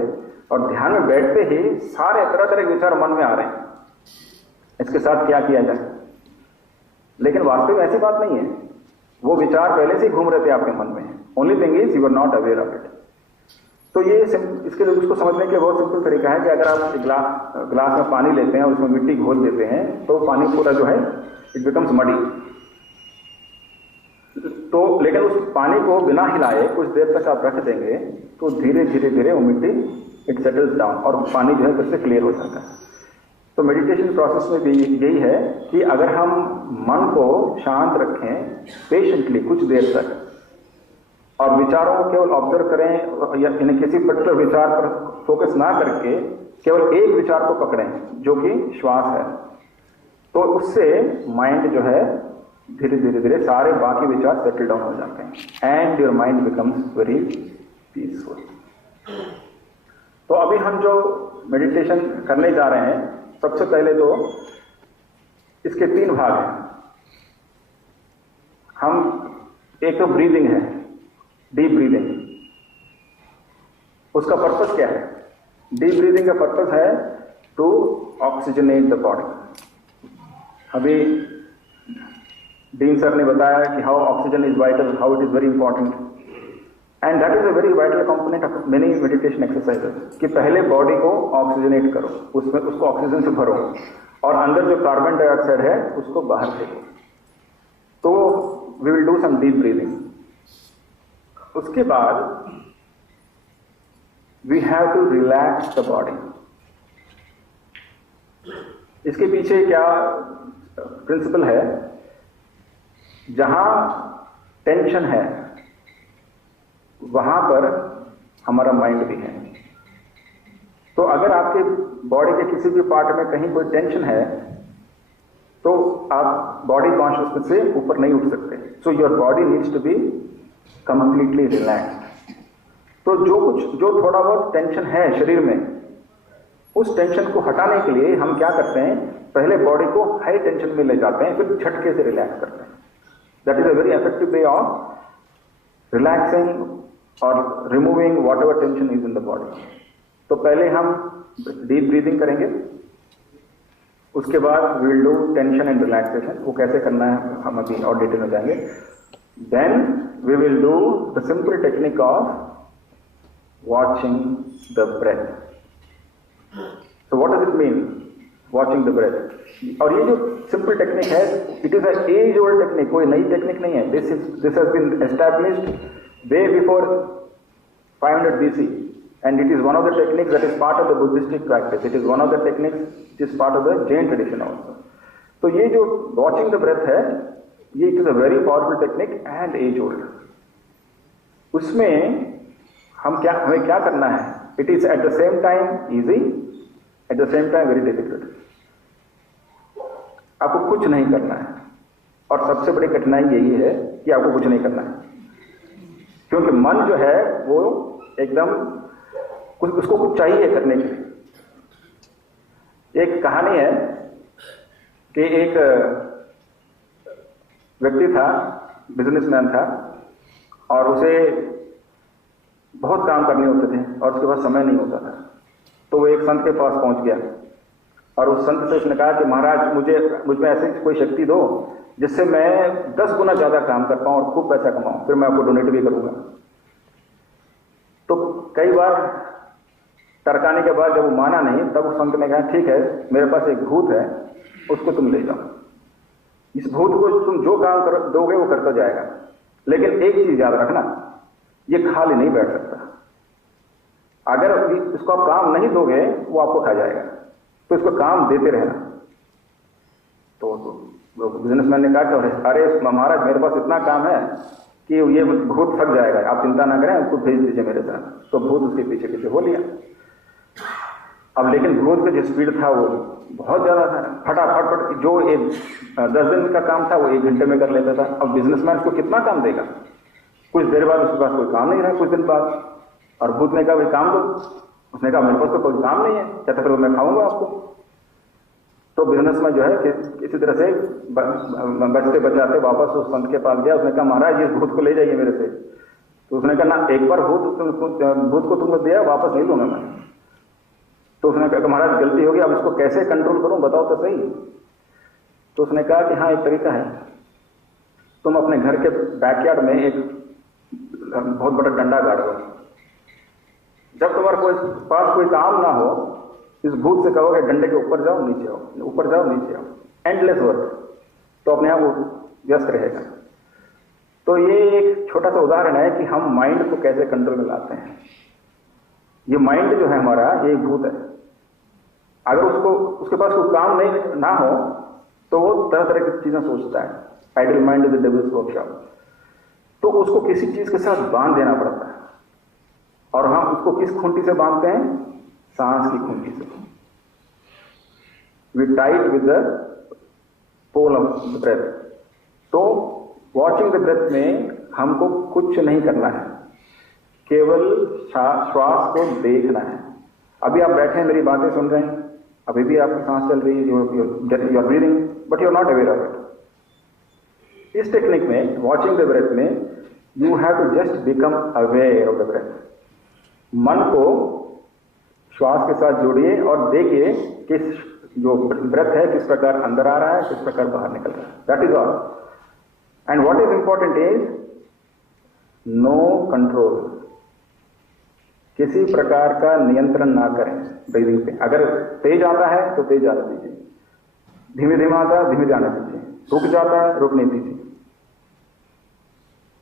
और ध्यान में बैठते ही सारे तरह तरह के विचार मन में आ रहे हैं, इसके साथ क्या किया जाए। लेकिन वास्तविक ऐसी बात नहीं है, वो विचार पहले से ही घूम रहे थे आपके मन में। Only thing is you are not aware of it. तो ये इसके लिए उसको समझने के बहुत सिंपल तरीका है कि अगर आप एक ग्लास में पानी लेते हैं और उसमें मिट्टी घोल देते हैं तो पानी पूरा जो है इट बिकम्स मडी। तो लेकिन उस पानी को बिना हिलाए कुछ देर तक आप रख देंगे तो धीरे धीरे धीरे वो मिट्टी इट सेटल्स डाउन और पानी जो है फिर से क्लियर हो जाता है। तो मेडिटेशन प्रोसेस में भी यही है कि अगर हम मन को शांत रखें पेशेंटली कुछ देर तक, और विचारों को केवल ऑब्जर्व करें या इन्हें किसी पर्टिकुलर विचार पर फोकस ना करके केवल एक विचार को पकड़ें जो कि श्वास है, तो उससे माइंड जो है धीरे धीरे धीरे सारे बाकी विचार सेटल डाउन हो जाते हैं and your mind becomes very peaceful. तो अभी हम जो मेडिटेशन करने जा रहे हैं, सबसे पहले तो इसके 3 भाग हैं। एक तो ब्रीदिंग है, डीप ब्रीदिंग। उसका पर्पस क्या है? डीप ब्रीदिंग का पर्पस है टू ऑक्सीजनेट द बॉडी। अभी डीन सर ने बताया कि how oxygen is vital, how it is very important, and that is a very vital component of many meditation exercises कि पहले बॉडी को ऑक्सीजनेट करो, उसको ऑक्सीजन से भरो और अंदर जो कार्बन डाइऑक्साइड है उसको बाहर फेंको। तो we will do some deep breathing. उसके बाद we have to relax the body. इसके पीछे क्या प्रिंसिपल है? जहां टेंशन है वहां पर हमारा माइंड भी है। तो अगर आपके बॉडी के किसी भी पार्ट में कहीं कोई टेंशन है तो आप बॉडी कॉन्शियसनेस से ऊपर नहीं उठ सकते। So your body needs to be completely relax. तो जो थोड़ा बहुत टेंशन है शरीर में, उस टेंशन को हटाने के लिए हम क्या करते हैं? पहले बॉडी को हाई टेंशन में ले जाते हैं, फिर झटके से रिलैक्स करते हैं। That is a very effective way of relaxing और removing whatever tension is in the body. तो पहले हम डीप ब्रीदिंग करेंगे, उसके बाद we will do tension and relaxation. वो कैसे करना है हम अभी और डिटेल में जाएंगे। Then we will do the simple technique of watching the breath. So what does it mean, watching the breath? और ये जो सिंपल टेक्निक है, it is a age old technique, कोई नई टेक्निक नहीं है। This has been established way before 500 BC and it is one of the techniques that is part of the Buddhistic practice. It is one of the techniques which is part of the Jain tradition also. तो ये जो watching the breath है, ये it is a very powerful technique and age old. उसमें हमें क्या करना है? It is at the same time easy, at the same time very difficult. आपको कुछ नहीं करना है, और सबसे बड़ी कठिनाई यही है कि आपको कुछ नहीं करना है, क्योंकि मन जो है वो एकदम उसको कुछ चाहिए करने के लिए। एक कहानी है कि एक व्यक्ति था, बिजनेसमैन था, और उसे बहुत काम करने होते थे और उसके पास समय नहीं होता था। तो वो एक संत के पास पहुंच गया और उस संत से उसने कहा कि महाराज मुझ में ऐसी कोई शक्ति दो जिससे मैं 10 गुना ज्यादा काम कर पाऊं और खूब पैसा कमाऊं, फिर मैं आपको डोनेट भी करूंगा। तो कई बार टरकाने के बाद जब वो माना नहीं, तब उस संत ने कहा ठीक है, मेरे पास एक भूत है, उसको तुम ले जाओ। इस भूत को तुम जो काम कर दोगे वो करता जाएगा, लेकिन एक चीज याद रखना, ये खाली नहीं बैठ सकता। अगर इसको आप काम नहीं दोगे वो आपको खा जाएगा, तो इसको काम देते रहना। तो बिजनेसमैन ने कहा कि अरे महाराज मेरे पास इतना काम है कि ये भूत थक जाएगा, आप चिंता ना करें, उसको भेज दीजिए मेरे साथ। तो भूत उसके पीछे पीछे हो लिया। अब लेकिन भूत का जो स्पीड था वो बहुत ज्यादा था, फटाफट जो 10 दिन का काम था वो 1 घंटे में कर लेता था। अब बिजनेसमैन उसको कितना काम देगा? कुछ देर बाद उसके पास कोई काम नहीं रहा, कुछ दिन बाद, और भूत ने कहा भाई काम दो। उसने कहा मेरे पास तो कोई काम नहीं है, कहता फिर मैं खाऊंगा आपको। तो बिजनेसमैन जो है कि किसी तरह से बचते बचाते वापस उस संत के पास गया। उसने कहा महाराज इस भूत को ले जाइए मेरे से। तो उसने कहा ना, एक बार भूत को तुमको दिया, वापस नहीं लूंगा मैं। तो उसने कहा महाराज गलती होगी, अब इसको कैसे कंट्रोल करूं, बताओ तो सही। तो उसने कहा कि हाँ एक तरीका है, तुम अपने घर के बैकयार्ड में एक बहुत बड़ा डंडा गाड़ दो। जब तुम्हारे पास कोई काम ना हो, इस भूत से कहोगे डंडे के ऊपर जाओ नीचे आओ, ऊपर जाओ नीचे आओ, एंडलेस वर्क, तो अपने आप वो व्यस्त रहेगा। तो ये एक छोटा सा उदाहरण है कि हम माइंड को कैसे कंट्रोल में लाते हैं। ये माइंड जो है हमारा, ये एक भूत है। अगर उसके पास कोई काम नहीं ना हो तो वो तरह तरह की चीजें सोचता है। Idle mind is the devil's workshop. तो उसको किसी चीज के साथ बांध देना पड़ता है, और हम उसको किस खूंटी से बांधते हैं? सांस की खूंटी से। We tight with the pole of the breath. तो वॉचिंग द ब्रेथ में हमको कुछ नहीं करना है, केवल श्वास को देखना है। अभी आप बैठे हैं, मेरी बातें सुन रहे हैं, अभी भी आपकी सांस चल रही है, you are breathing, but you are not aware of it. इस टेक्निक में, वॉचिंग द ब्रेथ में, you have to just become aware of the breath. मन को श्वास के साथ जोड़िए और देखिए कि जो ब्रेथ है किस प्रकार अंदर आ रहा है, किस प्रकार बाहर निकल रहा है। That is all. And what is important is no control. किसी प्रकार का नियंत्रण ना करें ब्रीदिंग पे। अगर तेज आता है तो तेज आने दीजिए, धीमे धीमे आता है धीमे जाने दीजिए, रुक जाता है रुकने दीजिए।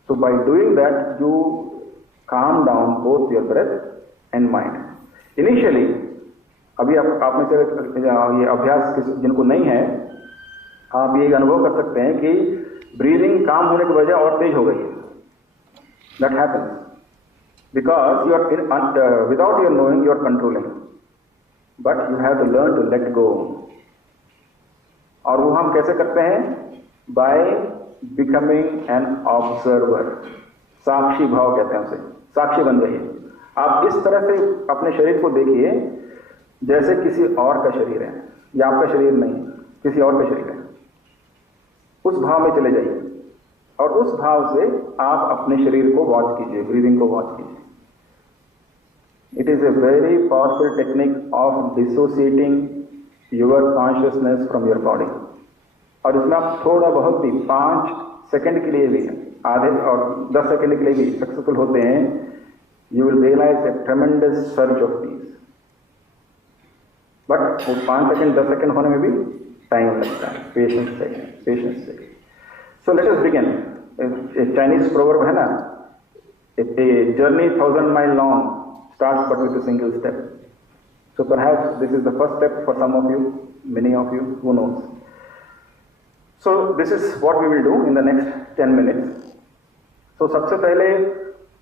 So by doing that, you calm down both your breath and mind. Initially, अभी आप में से ये अभ्यास जिनको नहीं है, आप ये अनुभव कर सकते हैं कि ब्रीदिंग काम होने की वजह और तेज हो गई है। That happens because you are without your knowing you are controlling, but you have to learn to let go. और वो हम कैसे करते हैं? By becoming an observer. साक्षी भाव कहते हैं उसे। साक्षी बन जाइए। आप इस तरह से अपने शरीर को देखिए जैसे किसी और का शरीर है, या आपका शरीर नहीं, किसी और का शरीर है। उस भाव में चले जाइए और उस भाव से आप अपने शरीर को वॉच कीजिए, ब्रीदिंग को वॉच कीजिए। It is a very powerful technique of dissociating your consciousness from your body. और इसमें आप थोड़ा बहुत भी 5 सेकंड के लिए भी, आधे और 10 सेकंड के लिए भी सक्सेसफुल होते हैं, you will realize a tremendous surge of peace. But वो 5 सेकंड 10 सेकंड होने में भी टाइम लगता है। पेशेंस से। So let us begin. Chinese proverb है ना, a journey 1000 mile long starts but with a single step. So perhaps this is the first step for some of you, many of you, who knows. So this is what we will do in the next 10 minutes. So सबसे पहले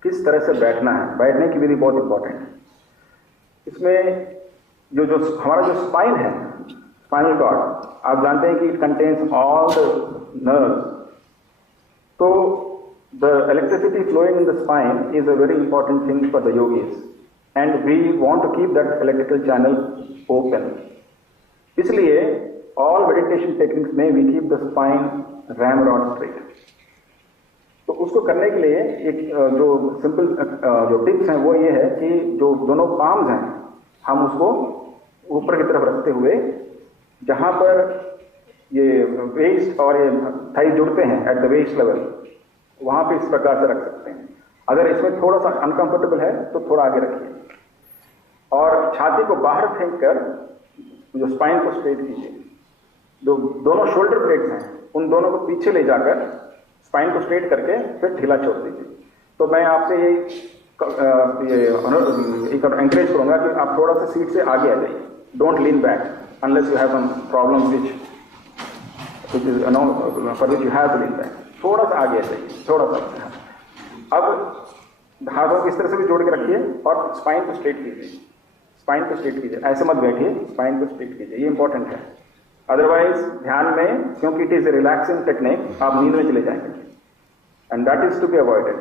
किस तरह से बैठना है, बैठने की विधि बहुत इंपॉर्टेंट है। इसमें जो हमारा जो स्पाइन है, स्पाइनल कॉर्ड, आप जानते हैं कि it contains all the nerves. तो the electricity flowing in the spine is a very important thing for the yogis, and we want to keep that electrical channel open. इसलिए all meditation techniques में we keep the spine ramrod straight। तो उसको करने के लिए एक जो simple जो टिप्स हैं वो ये है कि जो दोनों पाम्स हैं हम उसको ऊपर की तरफ रखते हुए जहां पर ये वेस्ट और ये थाई जुड़ते हैं एट द वेस्ट लेवल, वहां पे इस प्रकार से रख सकते हैं। अगर इसमें थोड़ा सा अनकंफर्टेबल है तो थोड़ा आगे रखिए और छाती को बाहर फेंक कर जो स्पाइन को स्ट्रेट कीजिए। जो दोनों शोल्डर ब्लेड्स हैं उन दोनों को पीछे ले जाकर स्पाइन को स्ट्रेट करके फिर ढीला छोड़ दीजिए। तो मैं आपसे ये एंकरेज करूंगा कि आप थोड़ा सा सीट से आगे आ जाइए। Don't lean back unless you have some problem which is for which you have to lean back. थोड़ा सा आगे आ जाइए, थोड़ा सा। अब हाथों को इस तरह से भी जोड़ के रखिए और स्पाइन को स्ट्रेट कीजिए। स्पाइन को स्ट्रेट कीजिए, ऐसे मत बैठिए, स्पाइन को स्ट्रेट कीजिए, ये इंपॉर्टेंट है। अदरवाइज ध्यान में, क्योंकि it is a relaxing technique, आप नींद में चले जाएंगे and that is to be avoided.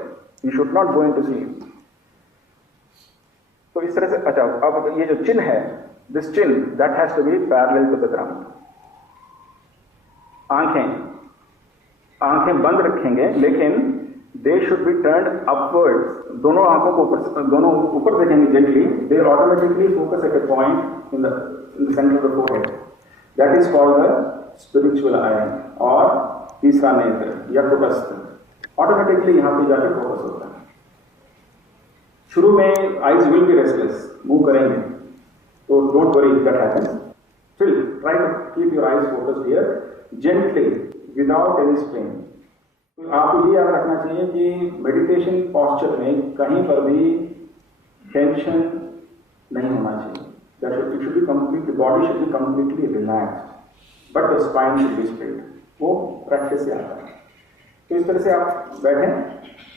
You should not go into sleep. तो इस तरह से अच्छा, अब ये जो चिन है, this chin that has to be parallel to the ground. आंखें बंद रखेंगे लेकिन they should be turned upwards. दोनों आंखों को दोनों ऊपर देखेंगे gently. They automatically focus at a point in the centre of the forehead. That is called the spiritual eye और तीसरा नेत्र या कुटस्थ। ऑटोमेटिकली यहां पे जाकर फोकस होता है। शुरू में eyes will be restless, move करेंगे, तो don't worry that happens. Still try to keep your eyes focused here gently without any strain. तो आपको ये याद रखना चाहिए कि मेडिटेशन पॉस्चर में कहीं पर भी टेंशन नहीं होना चाहिए। That it should be complete, the body should be completely relaxed, but the spine should be straight. वो प्रैक्टिस से आता है। तो इस तरह से आप बैठें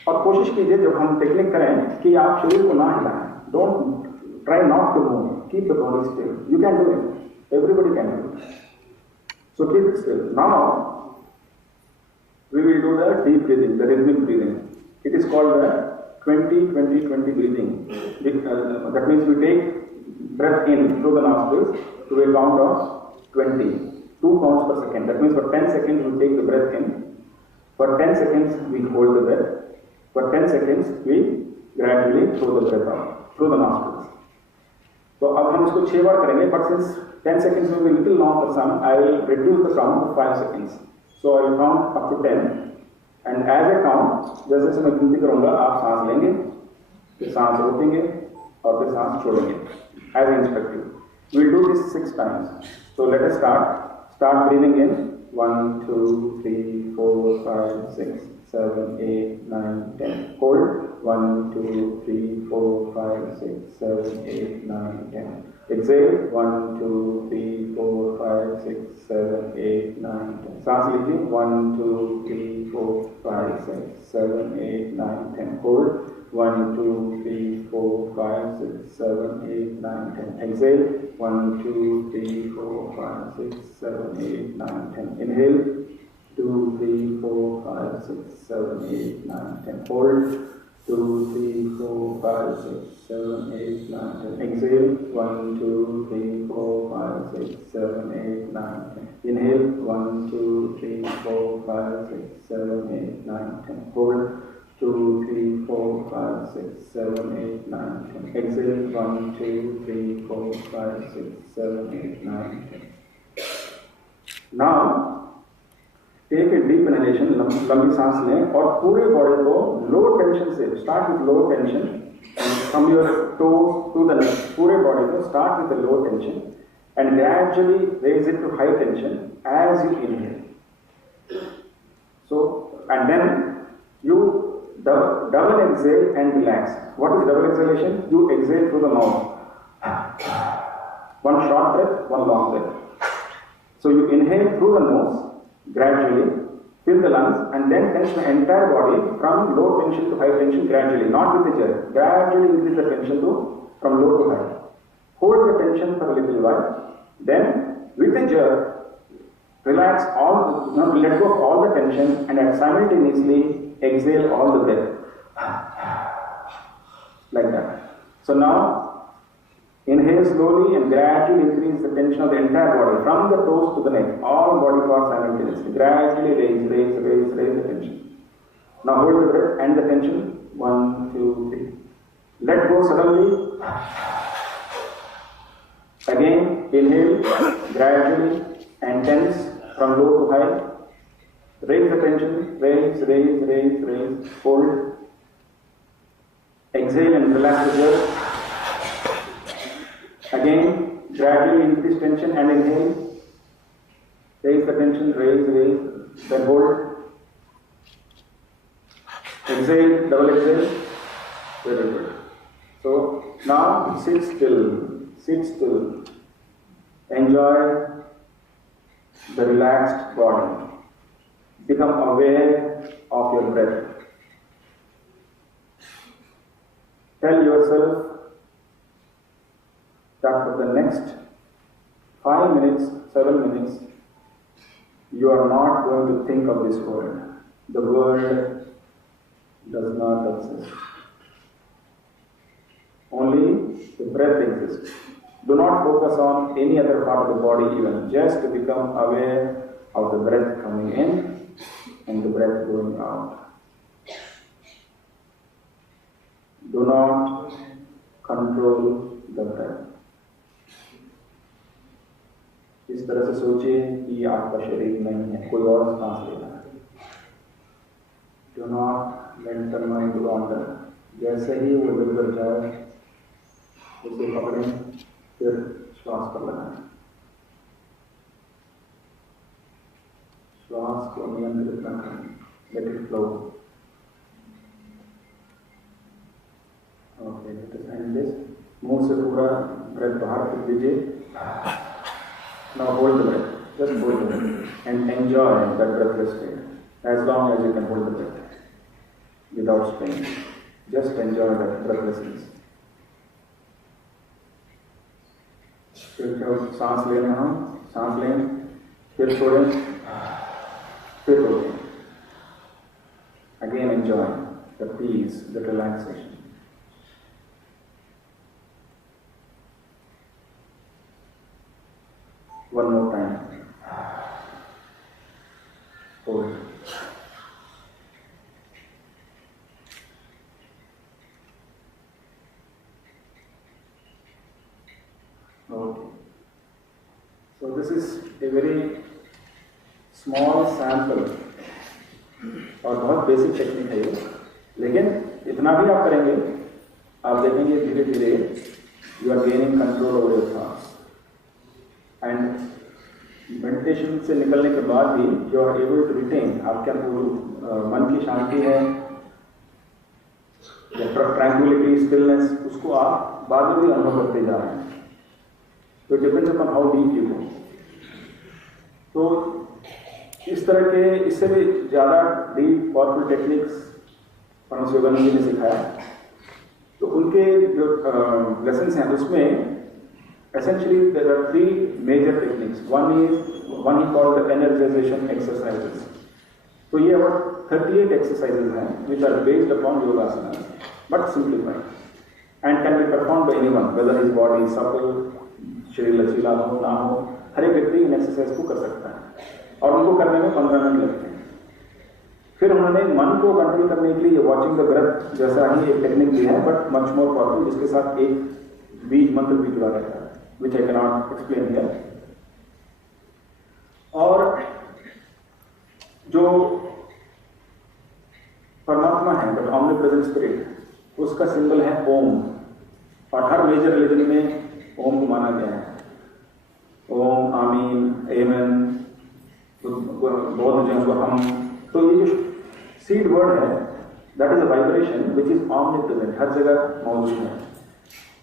और कोशिश कीजिए जब हम टेक्निक करें कि आप शरीर को ना हिलाएं। Don't try not to move, keep the body still. You can do it, everybody can do it, so keep it still. Now we will do the deep breathing, the rhythmic breathing. It is called the 20-20-20 breathing. That means we take breath in through the nostrils to a count of 20, 2 counts per second. That means for 10 seconds we take the breath in, for 10 seconds we hold the breath, for 10 seconds we gradually throw the breath out through the nostrils. So अब हम इसको 6 बार करेंगे, but since 10 seconds will be little long for some, I will reduce the count to 5 seconds. So I will count up to 10 and as I count, जैसे जैसे मैं गिनती करूंगा आप सांस लेंगे, फिर सांस रोकेंगे और फिर सांस छोड़ेंगे as I instruct you. We will do this 6 times. So let us start breathing in 1 2 3 4 5 6 7 8 9 10. Hold 1 2 3 4 5 6 7 8 9 10. Exhale 1 2 3 4 5 6 7 8 9 10. सांस लीजिए 1 2 3 4 5 6 7 8 9 10. Hold 1 2 3 4 5 6 7 8 9 10. Exhale 1 2 3 4 5 6 7 8 9 10. Inhale 2 3 4 5 6 7 8 9 10. Hold 2 3 4 5 6 7 8 9 10. Exhale 1 2 3 4 5 6 7 8 9 10. Inhale 1 2 3 4 5 6 7 8 9 10. Hold 2 3 4 5 6 7 8 9 10. Exhale 1 2 3 4 5 6 7 8 9 10. Now take a deep inhalation, लंबी सांस लें और पूरे बॉडी को low tension से, start with low tension from your toes to the neck. पूरे बॉडी को start with the low tension and gradually raise it to high tension as you inhale. So and then you double exhale and relax. What is double exhalation? You exhale through the mouth. One short breath, one long breath. So you inhale through the nose, gradually fill the lungs, and then tension the entire body from low tension to high tension gradually, not with a jerk. Gradually increase the tension from low to high. Hold the tension for a little while. Then with a jerk, relax let go of all the tension and simultaneously exhale all the breath like that. So now inhale slowly and gradually increase the tension of the entire body from the toes to the neck, all body parts simultaneously. Gradually raise the tension. Now hold the breath and the tension. 1, 2, 3. Let go suddenly. Again, inhale gradually and tense from low to high. Raise the tension, raise, hold. Exhale and relax the jaw. Again, gradually increase tension and inhale. Raise the tension, raise, then hold. Exhale, double exhale. Very good. So now sit still. Enjoy the relaxed body. Become aware of your breath. Tell yourself that for the next 5 minutes, 7 minutes, you are not going to think of this world. The world does not exist. Only the breath exists. Do not focus on any other part of the body even. Just to become aware of the breath coming in and the breath going out. Do not control the breath. इस तरह से सोचिए कि आपका शरीर नहीं है, कोई और सांस ले रहा है. Do not let the mind wander. जैसे ही वो इधर जाए उसे पकड़ें, फिर श्वास पर लगाएं. श्वास को नियंत्रित न करें. Let it flow. Okay, let us end this. मुंह से पूरा ब्रेथ बाहर कर दीजिए. Now hold the breath. Just hold the breath and enjoy that breathless state as long as you can hold the breath without strain. Just enjoy that breathlessness. फिर जब सांस ले रहे हम, सांस लें, फिर छोड़ें, फिर रोकें. Again enjoy the peace, the relaxation. One more time. Hold. Okay. So this is a very small sample और बहुत बेसिक टेक्निक है ये, लेकिन इतना भी आप करेंगे, आप देखेंगे धीरे धीरे you are gaining control over your thoughts. And meditation से निकलने के बाद भी you are able to retain, आपके मन की शांति है, ट्रैंक्विलिटी, स्टिलनेस, उसको आप बाद में भी अनुभव करते जा रहे हैं. तो depends upon how deep you go. तो इस तरह के इससे भी ज़्यादा deep powerful techniques Paramahansa Yogananda ji ने सिखाया. तो उनके जो लेसन्स हैं उसमें essentially there are 3 major techniques. One he called the energization exercises. So ये about 38 exercises हैं which are based upon yoga asanas but simplified and can be performed by anyone whether his body is supple, शरीर लचीला हो ना हो, हर एक व्यक्ति इन exercise को कर सकता है और उनको करने में 15 मिनट लगते हैं. फिर उन्होंने मन को कंट्रोल करने के लिए वॉचिंग द ब्रेथ जैसा ही एक टेक्निक दी है बट मच मोर पावरफुल, जिसके साथ एक बीज मंत्र भी जुड़ा रहता है which I cannot explain here. और जो परमात्मा है, द omnipresent spirit, उसका सिंबल है ओम. और हर मेजर रिलीजन में ओम को माना गया है. ओम, आमीन, एमन, बौद्ध जन को हम. तो ये जो सीड वर्ड है, that is a vibration which is omnipresent, हर जगह मौजूद है.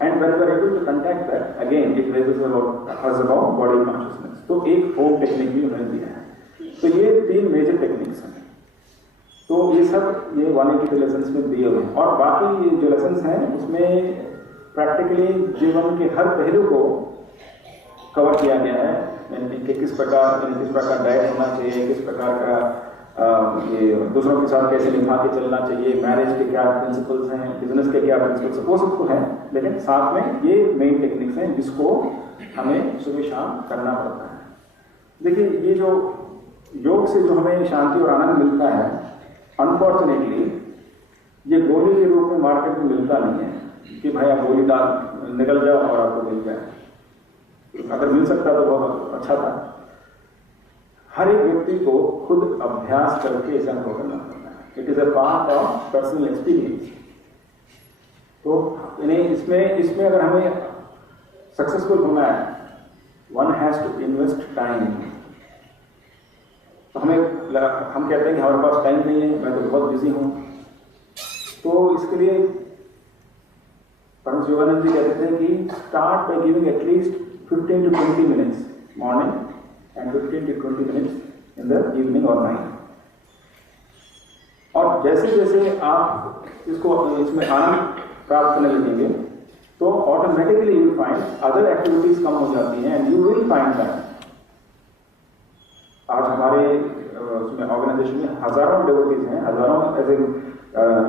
And when we are able to contact that, again it raises us about body consciousness. तो एक ओम टेक्निक भी उन्होंने दिया है. तो ये 3 मेजर टेक्निक्स हैं. तो ये सब ये 180 लेसन्स में दिए हुए हैं और बाकी जो लेसन्स हैं उसमें प्रैक्टिकली जीवन के हर पहलू को कवर किया गया है. कि किस प्रकार डाइट होना चाहिए, किस प्रकार का ये दूसरों के साथ कैसे निभा के चलना चाहिए, मैरिज के क्या प्रिंसिपल्स हैं, बिजनेस के क्या प्रिंसिपल्स, वो सब तो हैं, लेकिन साथ में ये मेन टेक्निक्स हैं जिसको हमें सुबह शाम करना पड़ता है. देखिए ये जो योग से जो हमें शांति और आनंद मिलता है अनफॉर्चुनेटली ये गोली के रूप में मार्केट में मिलता नहीं है कि भाई आप गोली डाल निकल जाओ और आपको मिल जाए। अगर मिल सकता तो बहुत अच्छा था। हर एक व्यक्ति को खुद अभ्यास करके इसे अनुभव करना पड़ता है। It is a part of personal experience. तो इसमें अगर हमें सक्सेसफुल होना है, one has to invest time. तो हम कहते हैं कि हमारे पास टाइम नहीं है, मैं तो बहुत बिजी हूं। तो इसके लिए परम योगानंद जी कहते हैं कि start by giving at least 15 to 20 minutes morning and 15 to 20 minutes in the evening और नाइट। और जैसे जैसे आप इसमें आनंद प्राप्त करने लगेंगे तो automatically you find other activities कम हो जाती हैं and you will find that. आज हमारे उसमें ऑर्गेनाइजेशन में हजारों डिवोटीज हैं, हजारों ऐसे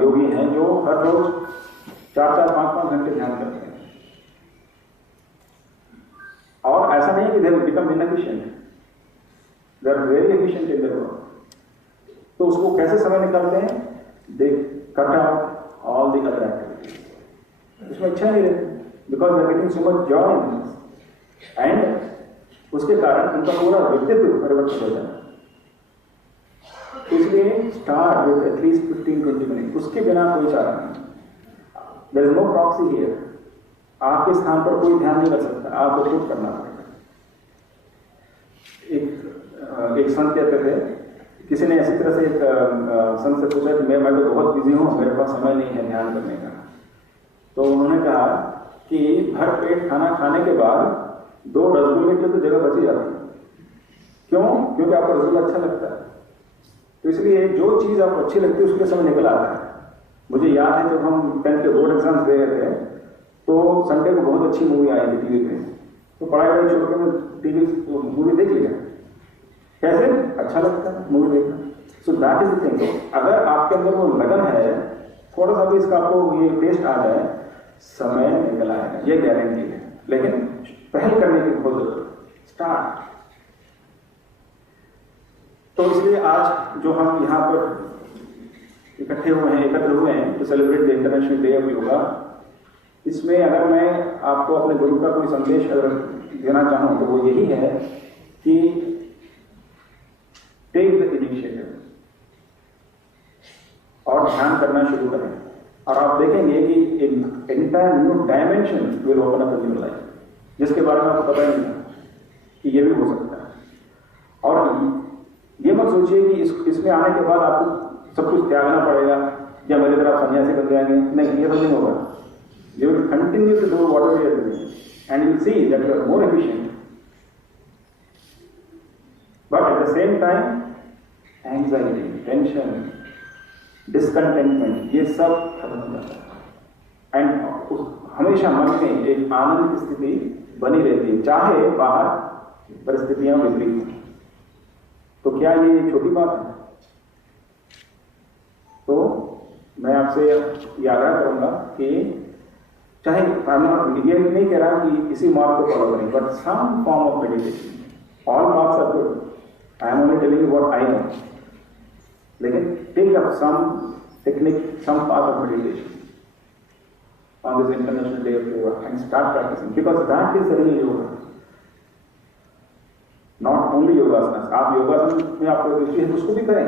योगी हैं जो हर रोज 4-4, 5-5 घंटे ध्यान करते हैं। और ऐसा नहीं कि they will become inefficient, they are very efficient in their work. तो उसको कैसे समय निकालते हैं? They cut out all the other activities. उसमें इच्छा नहीं रहती because they are getting so much joy in this, and उसके कारण उनका पूरा व्यक्तित्व परिवर्तन हो जाता है। इसलिए स्टार्ट विद एटलीस्ट 15-20 मिनट। उसके बिना कोई चारा नहीं। There is no proxy here. आपके स्थान पर कोई ध्यान नहीं कर सकता, आपको खुद करना पड़ेगा। एक संत कहते थे, किसी ने इसी तरह से एक संत से पूछा कि मैं तो बहुत बिजी हूं, मेरे पास समय नहीं है ध्यान करने का। तो उन्होंने कहा कि भर पेट खाना खाने के बाद 2 रसगुल्ले की तो जगह बची जाती है। क्यों? क्योंकि आपको रसगुल्ला अच्छा लगता है। तो इसलिए जो चीज आपको अच्छी लगती है उसके समय निकल आता है। मुझे याद है जब हम 10th के बोर्ड एग्जाम्स दे रहे थे तो संडे को बहुत अच्छी मूवी आई थी टीवी पे। तो पढ़ाई छोड़ के मैं टीवी मूवी देख लिया। कैसे? अच्छा लगता है मूवी देखना। सो दैट इज द थिंग। अगर आपके अंदर वो लगन है, थोड़ा सा भी इसका आपको ये टेस्ट आ जाए, समय निकल आएगा, ये गारंटी है। लेकिन पहल करने की बहुत जरूरत है। स्टार्ट। तो इसलिए आज जो हम यहाँ पर एकत्र हुए हैं to celebrate the international day of yoga, इसमें अगर मैं आपको अपने गुरु का कोई संदेश अगर देना चाहूँ तो वो यही है कि टेक द इनिशिएटिव और ध्यान करना शुरू करें। और आप देखेंगे कि entire new dimension will open up in your life, जिसके बारे में आपको पता ही नहीं कि ये भी हो सकता है। और ये मत सोचिए कि इसमें आने के बाद आपको सब कुछ त्यागना पड़ेगा या मेरी तरह सन्यासी बन जाएंगे। नहीं, ये तो नहीं होगा। You will continue to do whatever you are doing and you will see that you are more efficient. But at the same time anxiety, tension, discontentment, ये सब खत्म हो जाता है एंड हमेशा मन में एक आनंद की स्थिति बनी रहती है, चाहे बाहर परिस्थितियां विपरीत हों। तो क्या ये छोटी बात है? तो मैं आपसे ये आग्रह करूंगा कि चाहे ये नहीं कह रहा कि इसी मार्ग को फॉलो करें, but some form of meditation. All marks are good, I am only telling you what I know. लेकिन take up some technique, some part of meditation on this International Day of Yoga and start practicing, because that is the real yoga. Not only yogasanas. आप योगासन में आपको रुचि है तो उसको भी करें,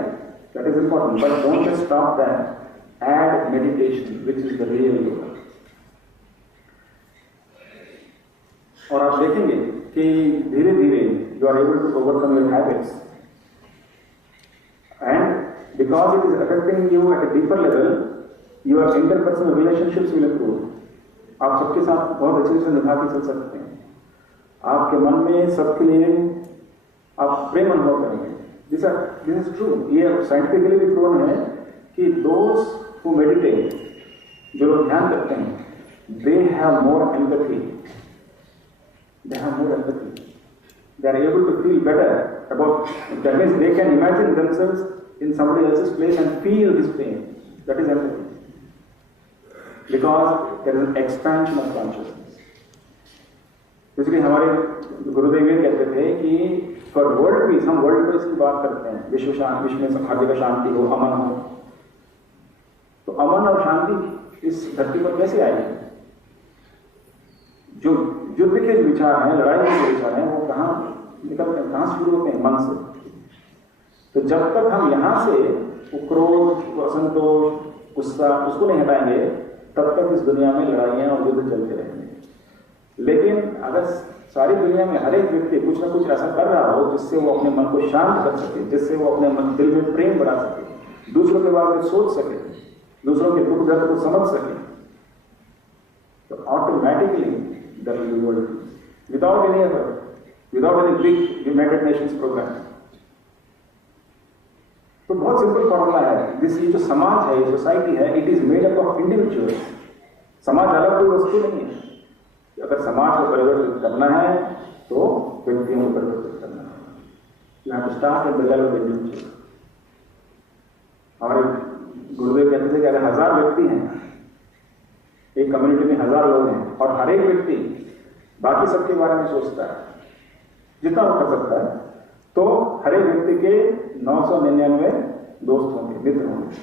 that is important, but don't just stop there. Add meditation, which is the real yoga. और आप देखेंगे कि धीरे धीरे you are able to overcome your habits, and because it is affecting you at a deeper level, your interpersonal relationships will improve. आप सबके साथ बहुत अच्छे से निभा के चल सकते हैं। आपके मन में सबके लिए आप प्रेम अनुभव करेंगे। This is true. ये साइंटिफिकली भी प्रूवन है कि दोज हु मेडिटेट, जो लोग ध्यान करते हैं, they have more empathy, they are able to feel better about, that means they can imagine themselves in somebody else's place and feel this pain. That is empathy, because there is an expansion of consciousness. इसलिए हमारे गुरुदेव ये कहते थे कि for world peace, हम world peace की बात करते हैं, विश्व में हर जगह शांति हो, अमन हो, इस धरती पर कैसे आए? जो युद्ध के जो विचार हैं, लड़ाई के जो विचार हैं, वो कहाँ निकलते हैं, कहाँ शुरू होते हैं? मन से। तो जब तक हम यहां से वो क्रोध, असंतोष, गुस्सा उसको नहीं हटाएंगे, तब तक इस दुनिया में लड़ाइयां और युद्ध चलते रहेंगे। लेकिन अगर सारी दुनिया में हर एक व्यक्ति कुछ ना कुछ ऐसा कर रहा हो जिससे वो अपने मन को शांत कर सके, जिससे वो अपने मन दिल में प्रेम बढ़ा सके, दूसरों के बारे में सोच सके, दूसरों के दुख दर्द को समझ सके, तो automatically that will be world without any effort, without any big United Nations programme. तो बहुत सिंपल फॉर्मूला है। दिस ये जो समाज है, ये सोसाइटी है, it is made up of individuals. समाज अलग कोई वस्तु नहीं है। अगर समाज को परिवर्तित करना है तो व्यक्तियों को परिवर्तित करना है। You have to start at the level of individual. हमारे गुरुदेव कहते थे कि अगर 1000 व्यक्ति हैं, एक कम्युनिटी में 1000 लोग हैं, और हर एक व्यक्ति बाकी सबके बारे में सोचता है जितना वो कर सकता है, तो हर एक व्यक्ति के 999 दोस्त होंगे, मित्र होंगे।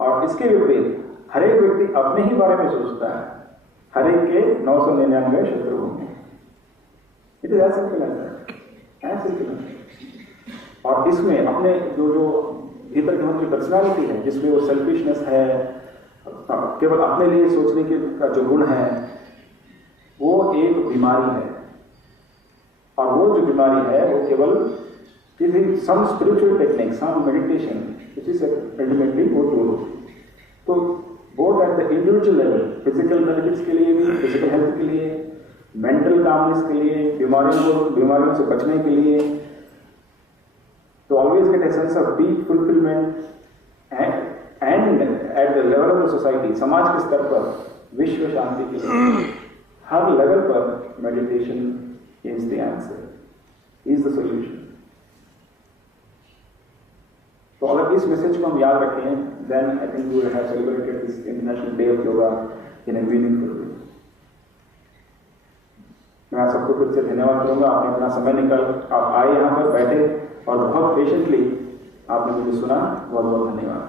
और इसके विपरीत हर एक व्यक्ति अपने ही बारे में सोचता है, हर एक के 999 शत्रु होंगे। It is as simple as that, as simple. और इसमें अपने जो भीतर की हमारी पर्सनालिटी है, जिसमें वो सेल्फिशनेस है, केवल अपने लिए सोचने का जो गुण है, वो एक बीमारी है। और वो जो बीमारी है वो केवल किसी some spiritual technique, some meditation, उसी से अल्टीमेटली वो दूर हो। तो both at the individual level, physical benefits के लिए भी, फिजिकल हेल्थ के लिए, मेंटल कामनेस के लिए, बीमारियों से बचने के लिए, तो always get a sense of deep fulfilment. And eight the level of the society, समाज के स्तर पर विश्व शांति के लिए हर लेवल पर meditation is the answer, is the solution. तो अगर इस मैसेज को हम याद रखें, then I think we will have celebrated this International Day of Yoga in a meaningful way. मैं आप सबको फिर से धन्यवाद करूंगा। आपने अपना समय निकाल आप आए यहाँ पर बैठे और बहुत पेशेंटली आपने मुझे सुना। बहुत बहुत धन्यवाद।